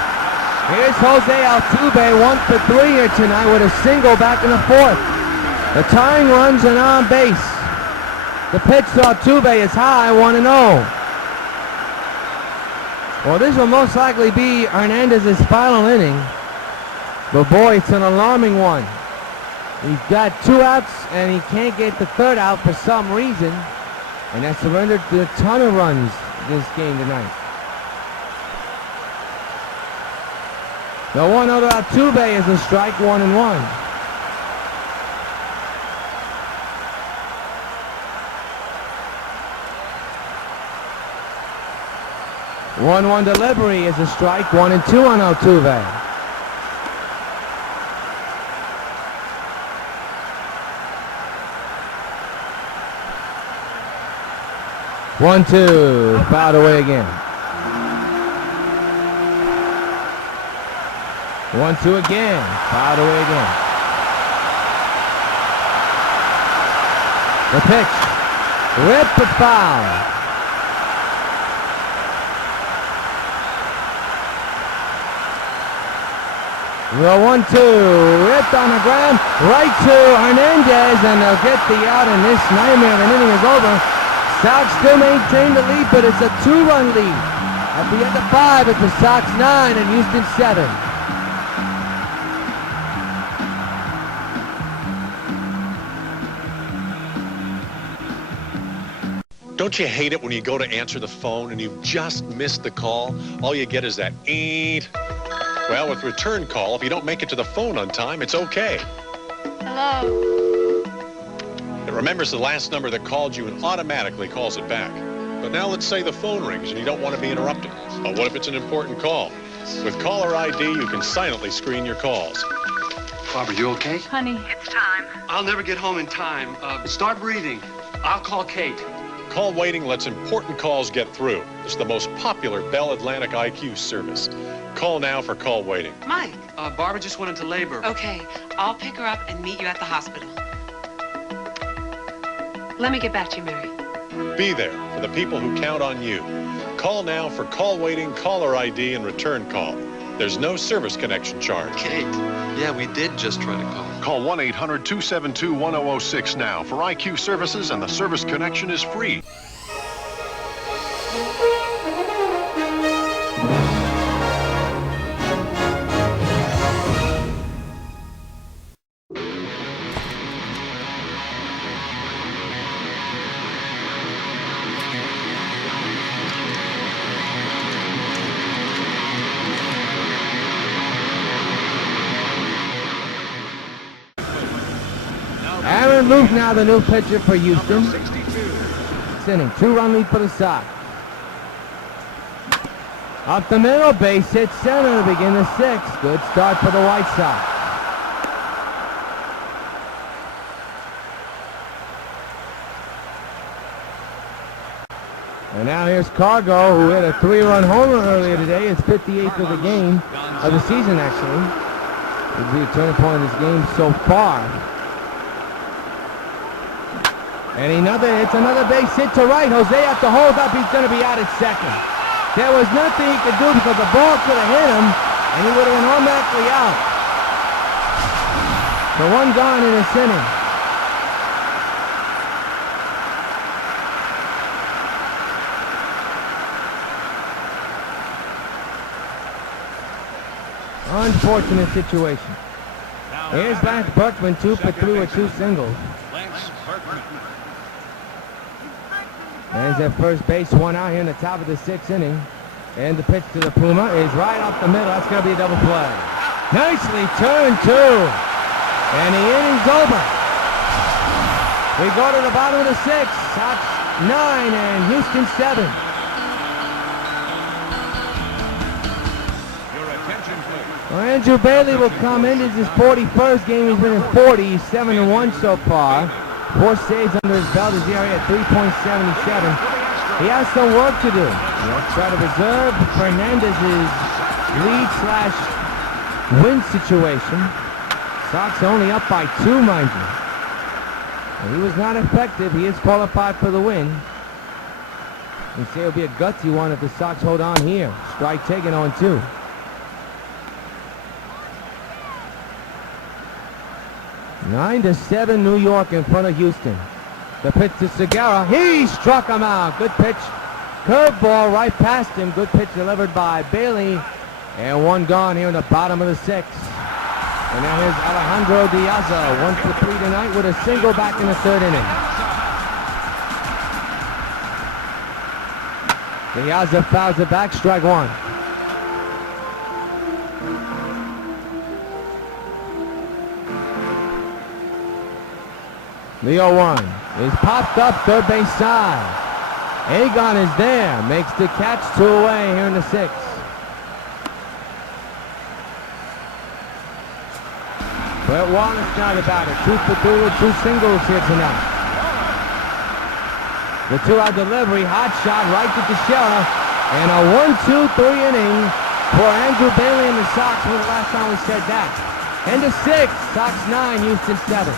Here's Jose Altuve, 1 for 3 here tonight with a single back in the 4th. The tying runs and on base. The pitch to Altuve is high, 1-0. Well, this will most likely be Hernandez's final inning. But boy, it's an alarming one. He's got 2 outs and he can't get the 3rd out for some reason. And has surrendered to a ton of runs this game tonight. The 1-0 to Altuve is a strike, 1-1. 1-1 delivery is a strike, 1-2 on Altuve. One, two, fouled away again. 1-2 again, fouled away again. The pitch, ripped the foul. The 1-2, ripped on the ground, right to Hernandez, and they'll get the out, and this nightmare of an inning is over. Sox still maintain the lead, but it's a 2-run lead. At the end of 5, it's the Sox 9 and Houston 7. Don't you hate it when you go to answer the phone and you've just missed the call? All you get is that eeet. Well, with return call, if you don't make it to the phone on time, it's okay. Hello? It remembers the last number that called you and automatically calls it back. But now let's say the phone rings and you don't want to be interrupted. But what if it's an important call? With caller ID, you can silently screen your calls. Barbara, you okay? Honey. It's time. I'll never get home in time. Start breathing. I'll call Kate. Call waiting lets important calls get through. It's the most popular Bell Atlantic IQ service. Call now for call waiting. Mike. Barbara just went into labor. Okay, I'll pick her up and meet you at the hospital. Let me get back to you, Mary. Be there for the people who count on you. Call now for call waiting, caller ID, and return call. There's no service connection charge. Kate. Yeah, we did just try to call. Call 1-800-272-1006 now for IQ services, and the service connection is free. Aaron Luke now the new pitcher for Houston. Inning, 2-run lead for the Sox. Up the middle, base hit center to begin the 6th. Good start for the White Sox. And now here's Cargo, who hit a 3-run homer earlier today. His 58th of the game, of the season actually. It'll be a turning point in this game so far. And it's another base hit to right. Jose has to hold up. He's going to be out at second. There was nothing he could do because the ball could have hit him, and he would have been automatically out. So 1 gone in this inning. Unfortunate situation. Here's Lance Berkman, 2 for 3 with 2 singles. And he's at first base, 1 out here in the top of the 6th inning. And the pitch to the Puma is right up the middle. That's going to be a double play. Nicely turned, too. And the inning's over. We go to the bottom of the 6th. Sox 9 and Houston 7. Well, Andrew Bailey will come in. This is his 41st game. He's been in 40. He's 7-1 so far. 4 saves under his belt. His ERA at 3.77. He has some work to do. Let's try to reserve Fernandez's lead/win situation. Sox only up by 2, mind you. And he was not effective. He is qualified for the win. You say it'll be a gutsy one if the Sox hold on here. Strike taken on 2. Nine to 7 New York in front of Houston. The pitch to Segura. He struck him out. Good pitch. Curveball right past him. Good pitch delivered by Bailey. And 1 gone here in the bottom of the 6th. And now here's Alejandro Diaz, 1 for 3 tonight with a single back in the 3rd inning. Diaz fouls it back, strike 1. W.O.N. is popped up third base side. Agon is there, makes the catch, 2 away here in the 6th. But WON is not about it. 2 for 2 with 2 singles here tonight. The 2-out delivery, hot shot right to Teixeira, and a 1-2-3 inning for Andrew Bailey and the Sox. When was the last time we said that? And the 6th, Sox 9, Houston 7.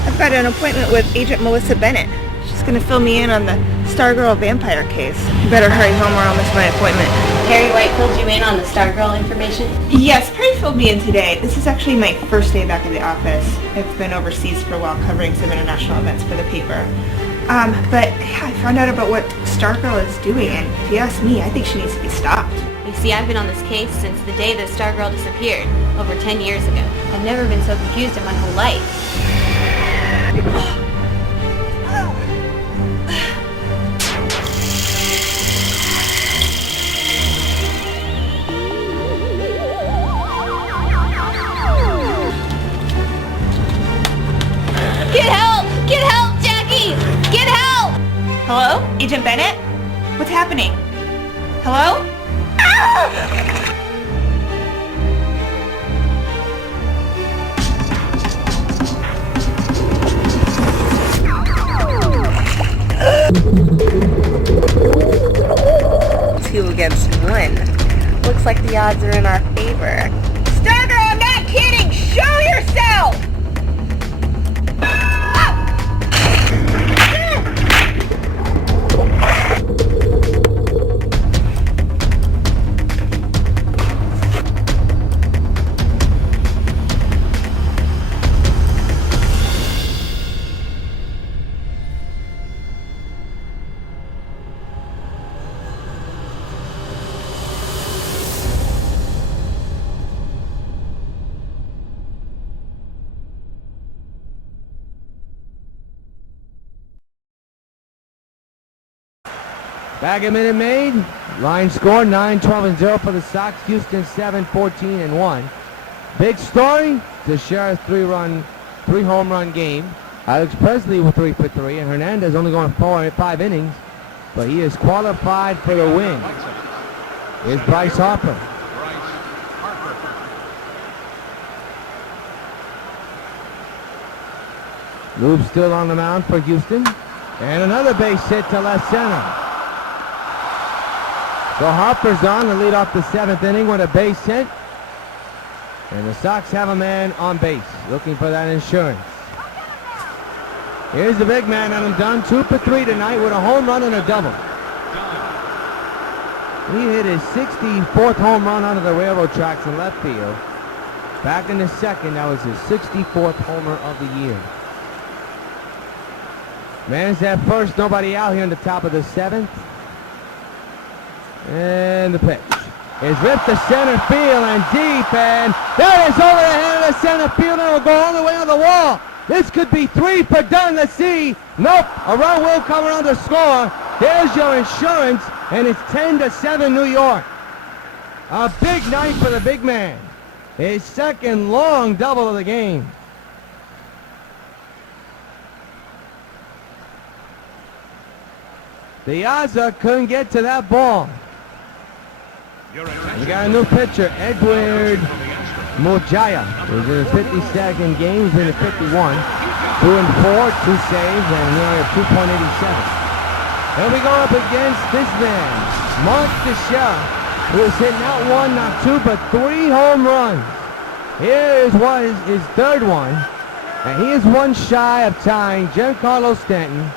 I've got an appointment with Agent Melissa Bennett. She's going to fill me in on the Stargirl vampire case. You better hurry home or I'll miss my appointment. Harry White filled you in on the Stargirl information? Yes, Perry filled me in today. This is actually my first day back at the office. I've been overseas for a while covering some international events for the paper. But yeah, I found out about what Stargirl is doing, and if you ask me, I think she needs to be stopped. You see, I've been on this case since the day that Stargirl disappeared, over 10 years ago. I've never been so confused in my whole life. Get help! Get help, Jackie! Get help! Hello? Agent Bennett? What's happening? Hello? Two against 1. Looks like the odds are in our favor. Stargirl, I'm not kidding! Show yourself! Back a minute made. Line score 9-12-0 for the Sox. Houston 7-14-1. Big story. Teixeira's 3-home run game. Alex Presley with 3 for 3, and Hernandez only going 5 innings, but he is qualified for the win. Here's Bryce Harper. Lube still on the mound for Houston, and another base hit to left center. So Harper's on to lead off the 7th inning with a base hit. And the Sox have a man on base looking for that insurance. Here's the big man on him done. 2 for 3 tonight with a home run and a double. He hit his 64th home run onto the railroad tracks in left field. Back in the second, that was his 64th homer of the year. Man's at first, nobody out here in the top of the seventh. And the pitch is ripped to center field and deep, and that is over the head of the center field, and it will go all the way on the wall. This could be 3 for done. Let's see. Nope, a run will come around the score. There's your insurance, and it's 10-7 New York. A big night for the big man. His second long double of the game. The Yaza couldn't get to that ball. We got a new pitcher, Edward Mujaya. He's in his 52nd game. He's in his 51. 2-4, 2 saves, and he only had 2.87. Here we go up against this man, Mark Teixeira, who is hitting not 1, not 2, but 3 home runs. Here is his third one, and he is 1 shy of tying Giancarlo Stanton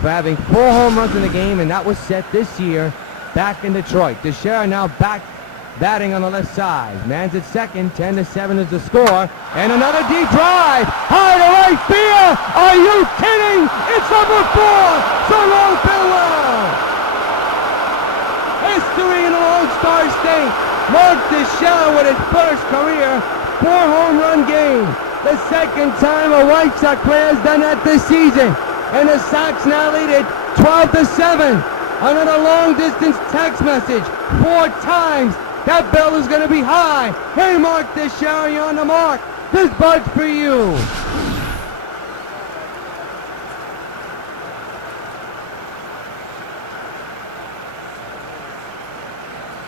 for having 4 home runs in the game, and that was set this year back in Detroit. Teixeira now back batting on the left side. Man's at second, 10-7 is the score, and another deep drive, high to right field. Are you kidding? It's number 4. So long, farewell. History in the Lone Star State. Mark Teixeira with his first career 4 home run game. The second time a White Sox player has done that this season. And the Sox now lead it 12-7. Another long-distance text message 4 times. That bell is going to be high. Hey, Mark Teixeira, you're on the mark. This bud's for you.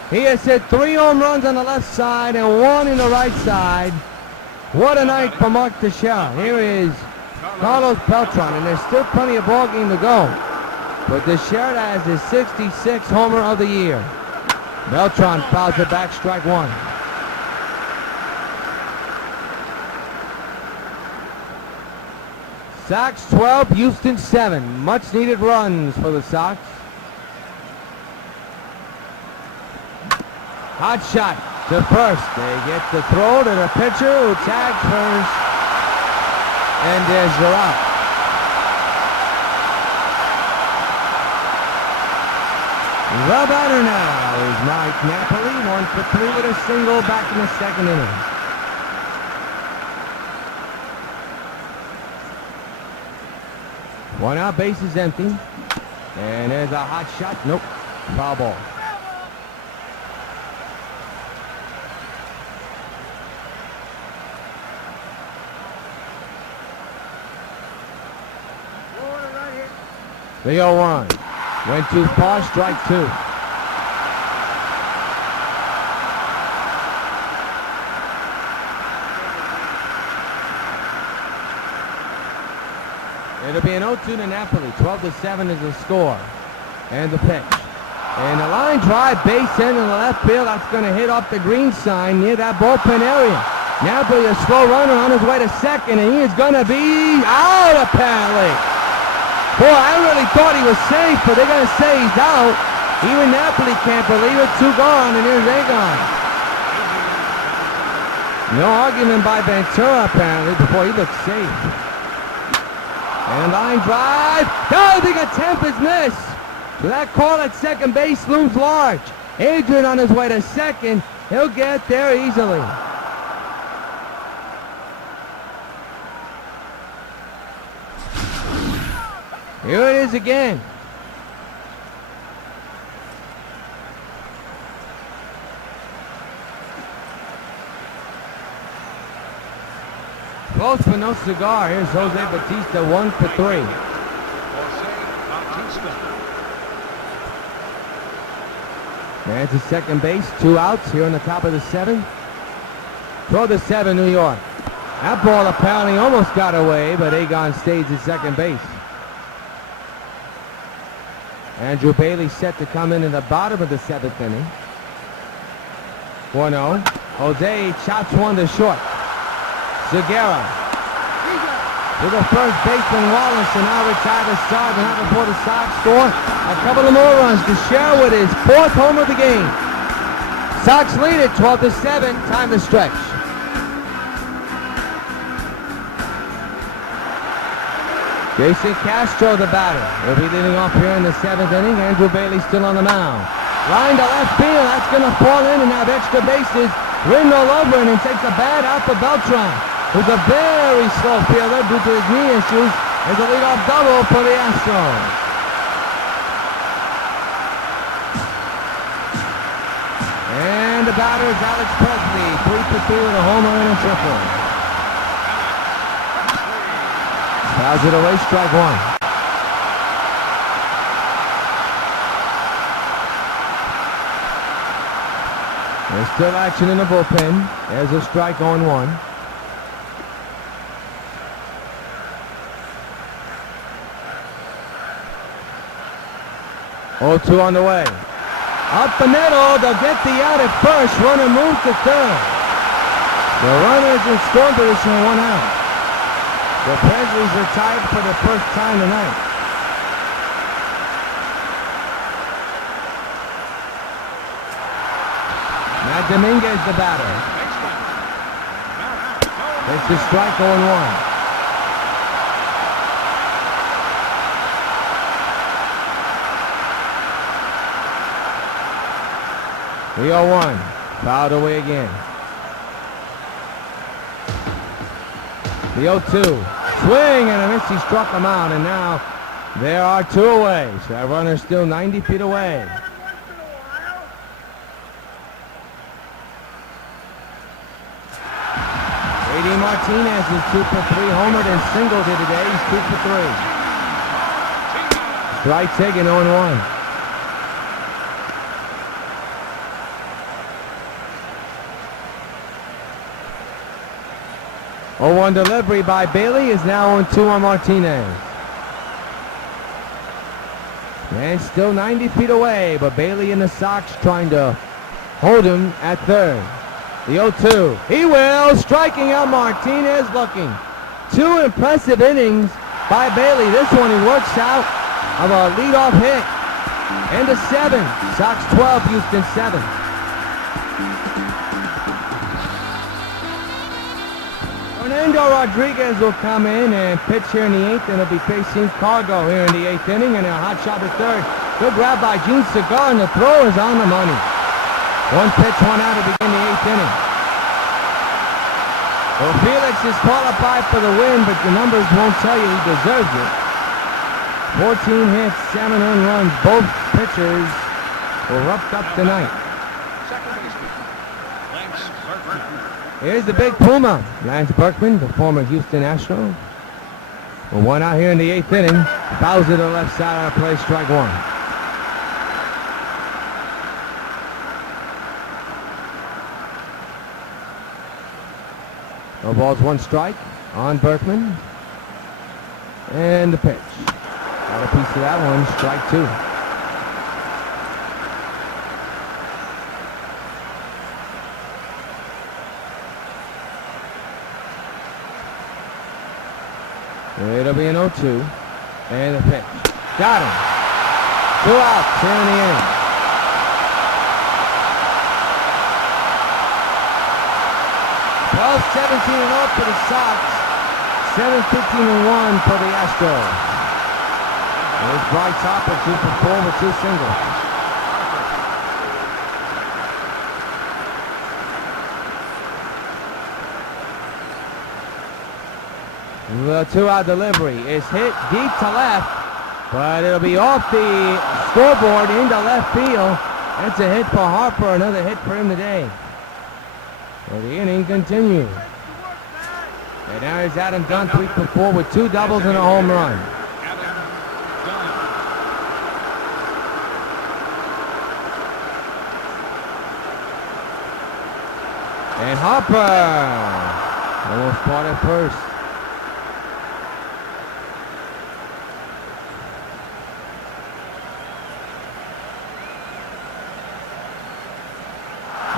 He has hit 3 home runs on the left side and 1 in the right side. What a night for Mark Teixeira. Here is Carlos Beltran, and there's still plenty of ball game to go. But Teixeira has his 66th homer of the year. Beltran fouls it back, strike 1. Sox 12, Houston 7. Much needed runs for the Sox. Hot shot to first. They get the throw to the pitcher who tags first. And there's your out. The batter now is Mike Napoli, 1 for 3 with a single back in the second inning. One out, base is empty. And there's a hot shot. Nope, foul ball. The 0-1. Went too far, strike 2. It'll be an 0-2 to Napoli. 12-7 is the score. And the pitch. And the line drive, base end in the left field. That's going to hit off the green sign near that bullpen area. Napoli, a slow runner on his way to second, and he is going to be out apparently. Boy, I really thought he was safe, but they're going to say he's out. Even Napoli can't believe it. 2 gone, and here's Egon. No argument by Ventura, apparently, before he looked safe. And line drive. Oh, big attempt is missed. So that call at second base looms large. Adrian on his way to second. He'll get there easily. Here it is again. Close for no cigar. Here's Jose Bautista, 1 for 3. Man's at second base, 2 outs here on the top of the 7th. Throw the 7, New York. That ball apparently almost got away, but Egon stays at second base. Andrew Bailey set to come in the bottom of the 7th inning. 1-0. Jose chops one to short. Segura. to the first baseman Wallace, and now retired to start. And now before the Sox score a couple of more runs to share with his 4th home of the game. Sox lead it 12-7. Time to stretch. Jason Castro, the batter, will be leading off here in the 7th inning. Andrew Bailey still on the mound. Line to left field. That's going to fall in and have extra bases. Rindle over and takes a bat out for Beltran, who's a very slow fielder due to his knee issues. There's a leadoff double for the Astros. And the batter is Alex Presley, 3 for 3 with a homer and a triple. Fouls it away, strike one. There's still action in the bullpen. There's a strike, 0-1. Oh, 2 on the way. Up the middle, they'll get the out at first. Runner moves to third. The runner is in scoring position, 1 out. The Presleys are tied for the first time tonight. Matt Dominguez, the batter. It's a strike, 0-1. The 0-1, fouled away again. The 0-2, swing and a miss. He struck him out, and now there are 2 away. So that runner's still 90 feet away. JD Martinez is 2 for 3, homered and singled here today. He's 2 for 3. Strike taken, 0-1. Oh, 0-1 delivery by Bailey is now on 2 on Martinez. And still 90 feet away, but Bailey and the Sox trying to hold him at third. The 0-2, he will, striking out Martinez, looking. 2 impressive innings by Bailey. This one he works out of a leadoff hit. And a 7, Sox 12, Houston 7. Fernando Rodriguez will come in and pitch here in the 8th, and he'll be facing Cargo here in the 8th inning, and a hot shot at third. Good grab by Gene Segar, and the throw is on the money. 1 pitch, 1 out to begin the 8th inning. Well, Felix is qualified for the win, but the numbers won't tell you he deserves it. 14 hits, 7 earned runs. Both pitchers were roughed up tonight. Here's the big Puma, Lance Berkman, the former Houston Astros. Well, 1 out here in the 8th inning. Fouls to the left side out of play, strike 1. No balls, 1 strike on Berkman. And the pitch. Got a piece of that one, strike 2. It'll be an 0-2. And the pitch. Got him. 2 outs here in the inning. Well, 17-0 for the Sox. 7-15-1 for the Astros. There's Bryce Harper, 2 for 4 with 2 singles. The 2-out delivery is hit deep to left, but it'll be off the scoreboard into left field. That's a hit for Harper, another hit for him today. Well, the inning continues. And now is Adam Dunn, 3 for 4 with 2 doubles and a home run. And Harper almost caught it first.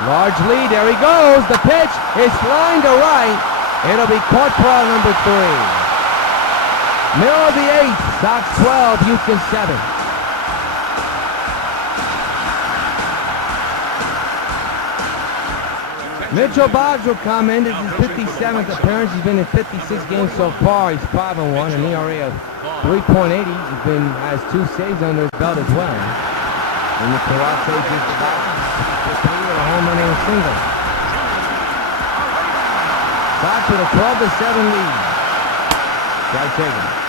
Large lead, there he goes. The pitch is flying to right. It'll be caught for out number 3. Middle of the 8th, Sox 12, Houston 7. Mitchell Boggs will come in. This is his 57th appearance. He's been in 56 games so far. He's 5-1, an ERA of 3.80. He has 2 saves under his belt as well. And the Karate is the batter. With a home run and a single. Sox with a 12-7 lead. Strike taken.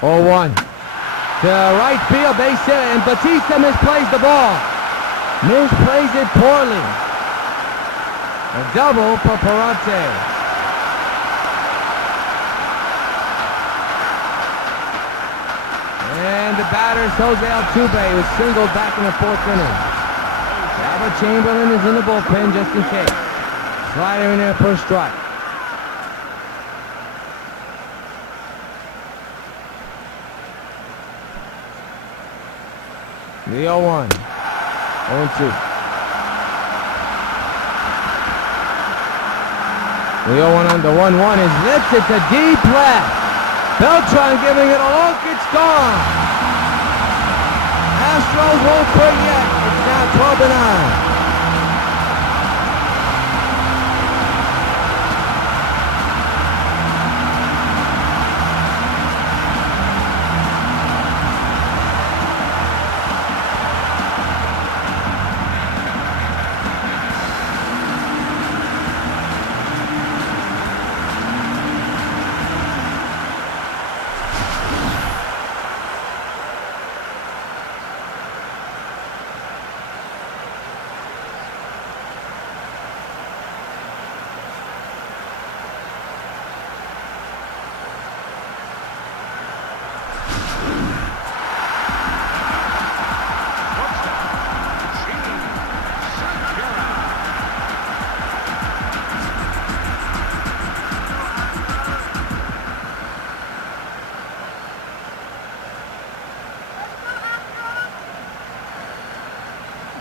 Oh, 1 to right field, base hit, and Batista misplays the ball. Misplays it poorly. A double for Parante. And the batter is Jose Altuve, who was singled back in the 4th inning. Albert Chamberlain is in the bullpen just in case. Slider in there for a strike. The 0-1. 0-2. The 0-1 on the 1-1 is lifted to deep left. Beltran giving it a look. It's gone. Astros won't quit yet. It's now 12-9.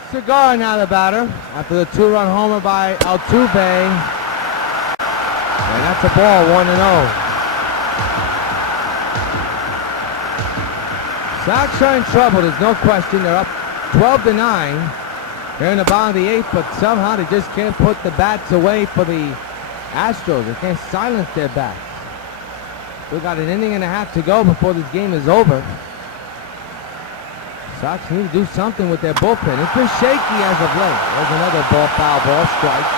Cigar now the batter after the 2-run homer by Altuve. And that's a ball, 1-0. Sox are in trouble, there's no question. They're up 12-9. They're in the bottom of the 8th, but somehow they just can't put the bats away for the Astros. They can't silence their bats. Still got an inning and a half to go before this game is over. Sox need to do something with their bullpen. It's been shaky as of late. There's another ball, foul ball, strike.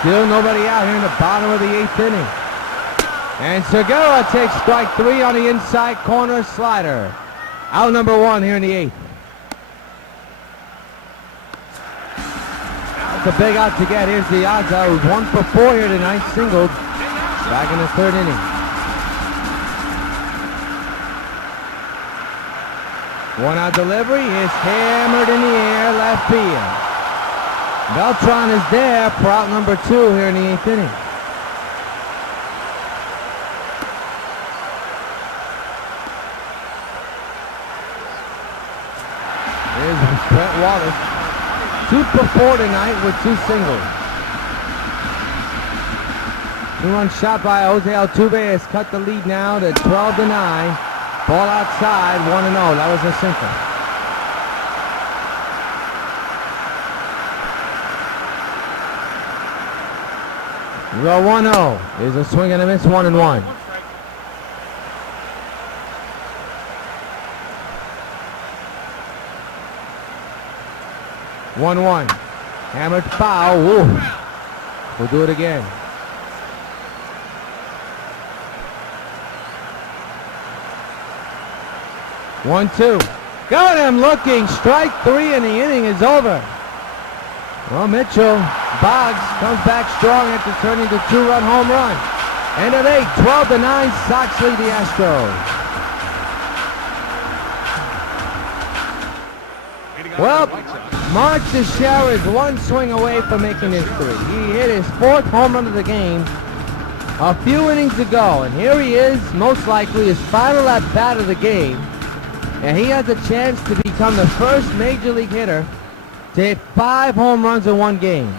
Still nobody out here in the bottom of the 8th inning. And Segura takes strike 3 on the inside corner slider. Out number 1 here in the 8th. That's a big out to get. Here's the odds are 1 for 4 here tonight, singled back in the 3rd inning. 1-out delivery is hammered in the air, left field. Beltran is there for out number 2 here in the 8th inning. Here's Brett Wallace. 2 for 4 tonight with 2 singles. 2-run shot by Jose Altuve has cut the lead now to 12-9. Ball outside, 1-0. That was a single. The 1-0 is a swing and a miss, 1-1. One. Hammered foul. Woo. We'll do it again. One, 2. Got him looking. Strike 3 and the inning is over. Well, Mitchell Boggs comes back strong after turning the 2-run home run. End of 8, 12-9, Sox lead the Astros. Well, Mark Teixeira is 1 swing away from making history. He hit his 4th home run of the game a few innings ago, and here he is, most likely his final at bat of the game. And he has a chance to become the first major league hitter to hit 5 home runs in one game.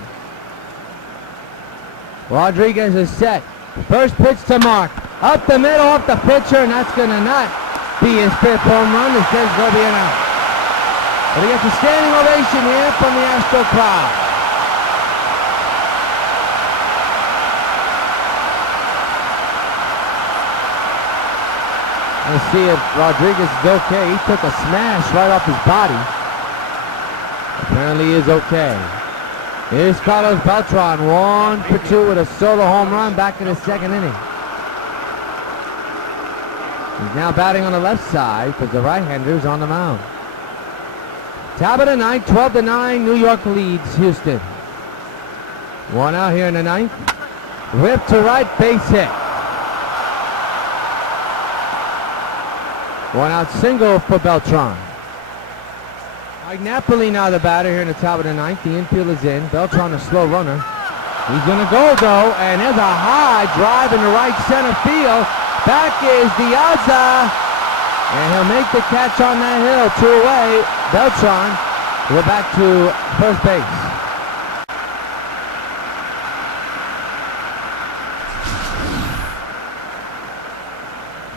Rodriguez is set. First pitch to Mark. Up the middle, off the pitcher, and that's going to not be his 5th home run. Instead, it's going to be an out. But he gets a standing ovation here from the Astro crowd. Let's see if Rodriguez is okay. He took a smash right off his body. Apparently he is okay. Here's Carlos Beltran, 1 for 2 with a solo home run back in the 2nd inning. He's now batting on the left side because the right-hander is on the mound. Top of the 9th, 12-9, New York leads Houston. 1 out here in the 9th. Whip to right, base hit. 1 out single for Beltran. Mike Napoli now the batter here in the top of the 9th. The infield is in. Beltran a slow runner. He's going to go though, and there's a high drive in the right center field. Back is Diaza, and he'll make the catch on that hill. 2 away. Beltran will go back to first base.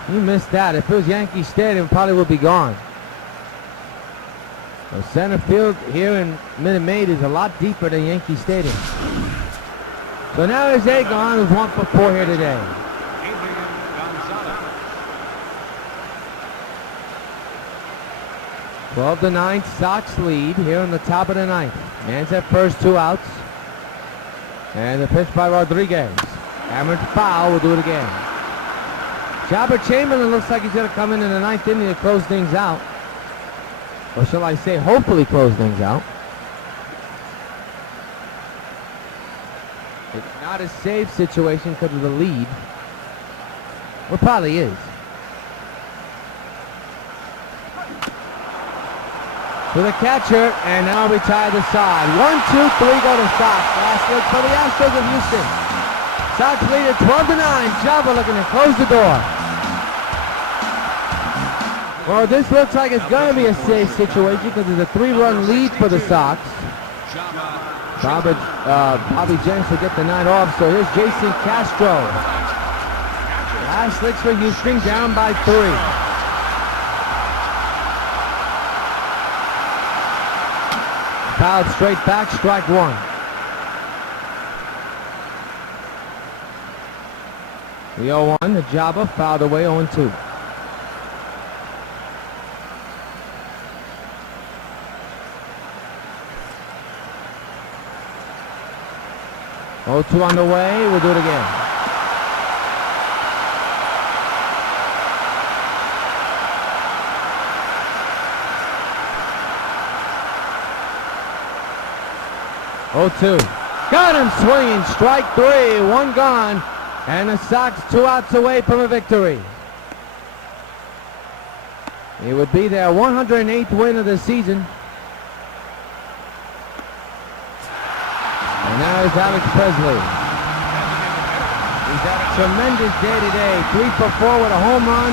He missed that. If it was Yankee Stadium, probably would be gone. The center field here in Minute Maid is a lot deeper than Yankee Stadium. So now there's Agon, who's 1 for 4 here today. 12-9 Sox lead here in the top of the 9th. Man's at first, 2 outs. And the pitch by Rodriguez. Hammered foul, will do it again. Jobber Chamberlain looks like he's going to come in the 9th inning to close things out. Or shall I say, hopefully close things out. It's not a safe situation because of the lead. Well, probably is. To the catcher, and now retire the side. 1, 2, 3 go to Sox. Last look for the Astros of Houston. Sox lead at 12-9. Java looking to close the door. Well, this looks like it's going to be a safe situation because there's a 3-run lead for the Sox. Bobby Jenks will get the night off, so here's Jason Castro. Last licks for Houston, down by 3. Fouled straight back, strike 1. The 0-1, the Java fouled away 0-2. Oh, 2 on the way. We'll do it again. Oh, 2. Got him swinging. Strike 3. 1 gone. And the Sox 2 outs away from a victory. It would be their 108th win of the season. And now is Alex Presley. He's had a tremendous day today. 3 for 4 with a home run,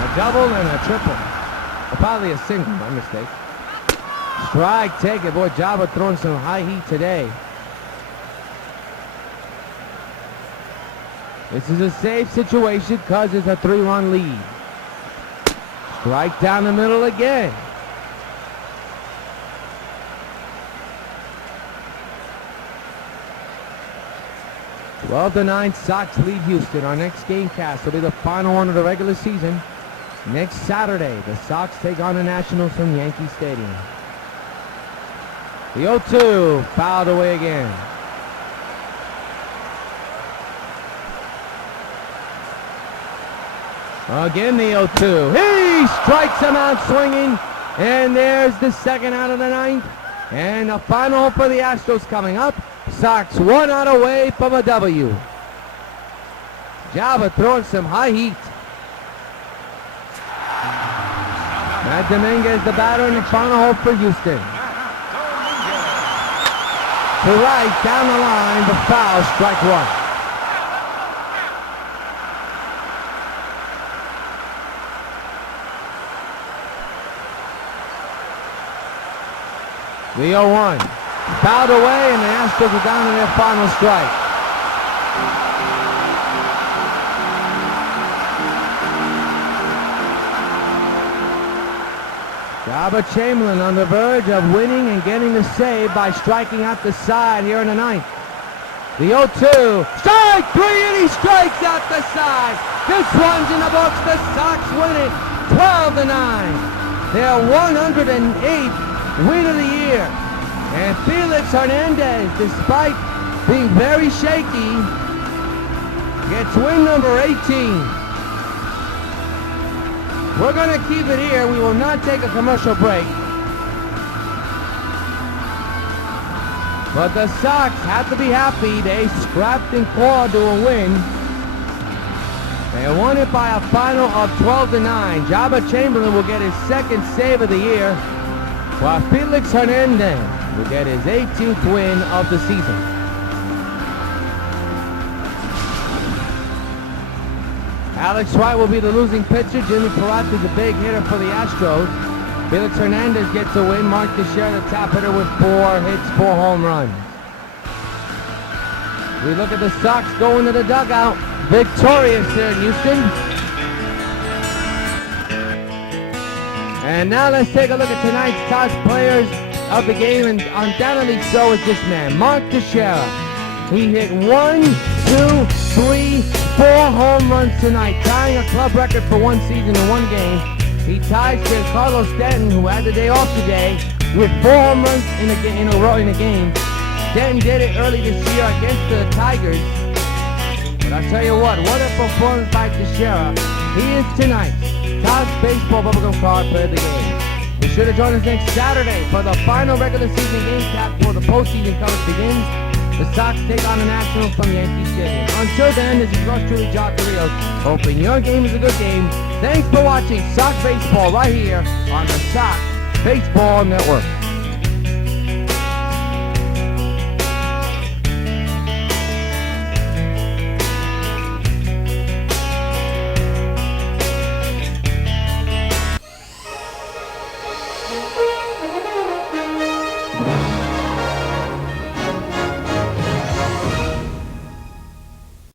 a double, and a triple. Or probably a single, my mistake. Strike taken. Boy, Java throwing some high heat today. This is a safe situation because it's a 3-run lead. Strike down the middle again. Well, the 9 Sox lead Houston. Our next game cast will be the final one of the regular season. Next Saturday, the Sox take on the Nationals from Yankee Stadium. The 0-2 fouled away again. Again the 0-2. He strikes him out swinging. And there's the 2nd out of the 9th. And a final for the Astros coming up. Sox 1 out away from a W. Java throwing some high heat. Matt Dominguez the batter in the final hope for Houston. To right, down the line, the foul, strike 1. The 0-1. Fouled away, and the Astros are down to their final strike. Robert Chamberlain on the verge of winning and getting the save by striking out the side here in the ninth. The 0-2. Strike 3, and he strikes out the side. This one's in the books. The Sox win it 12-9. Their 108th win of the year. And Felix Hernandez, despite being very shaky, gets win number 18. We're going to keep it here. We will not take a commercial break. But the Sox have to be happy. They scrapped and clawed to a win. They won it by a final of 12-9. Jabba Chamberlain will get his second save of the year, while Felix Hernandez will get his 18th win of the season. Alex Wright will be the losing pitcher. Jimmy Peralta is a big hitter for the Astros. Felix Hernandez gets a win. Mark Teixeira, the top hitter, with 4 hits, 4 home runs. We look at the Sox going to the dugout. Victorious here in Houston. And now let's take a look at tonight's top players of the game, and undoubtedly so is this man, Mark Teixeira. He hit 1, 2, 3, 4 home runs tonight, tying a club record for one season in one game. He ties Carlos Stanton, who had the day off today, with 4 home runs in a row in a game. Stanton did it early this year against the Tigers. But I'll tell you what a performance by Teixeira. He is tonight's Sox Baseball Bubblegum Card Player of the game. Be sure to join us next Saturday for the final regular season game cap before the postseason coverage begins. The Sox take on the Nationals from Yankee Stadium. Until then, this is yours truly, John Rios, hoping your game is a good game. Thanks for watching Sox Baseball right here on the Sox Baseball Network.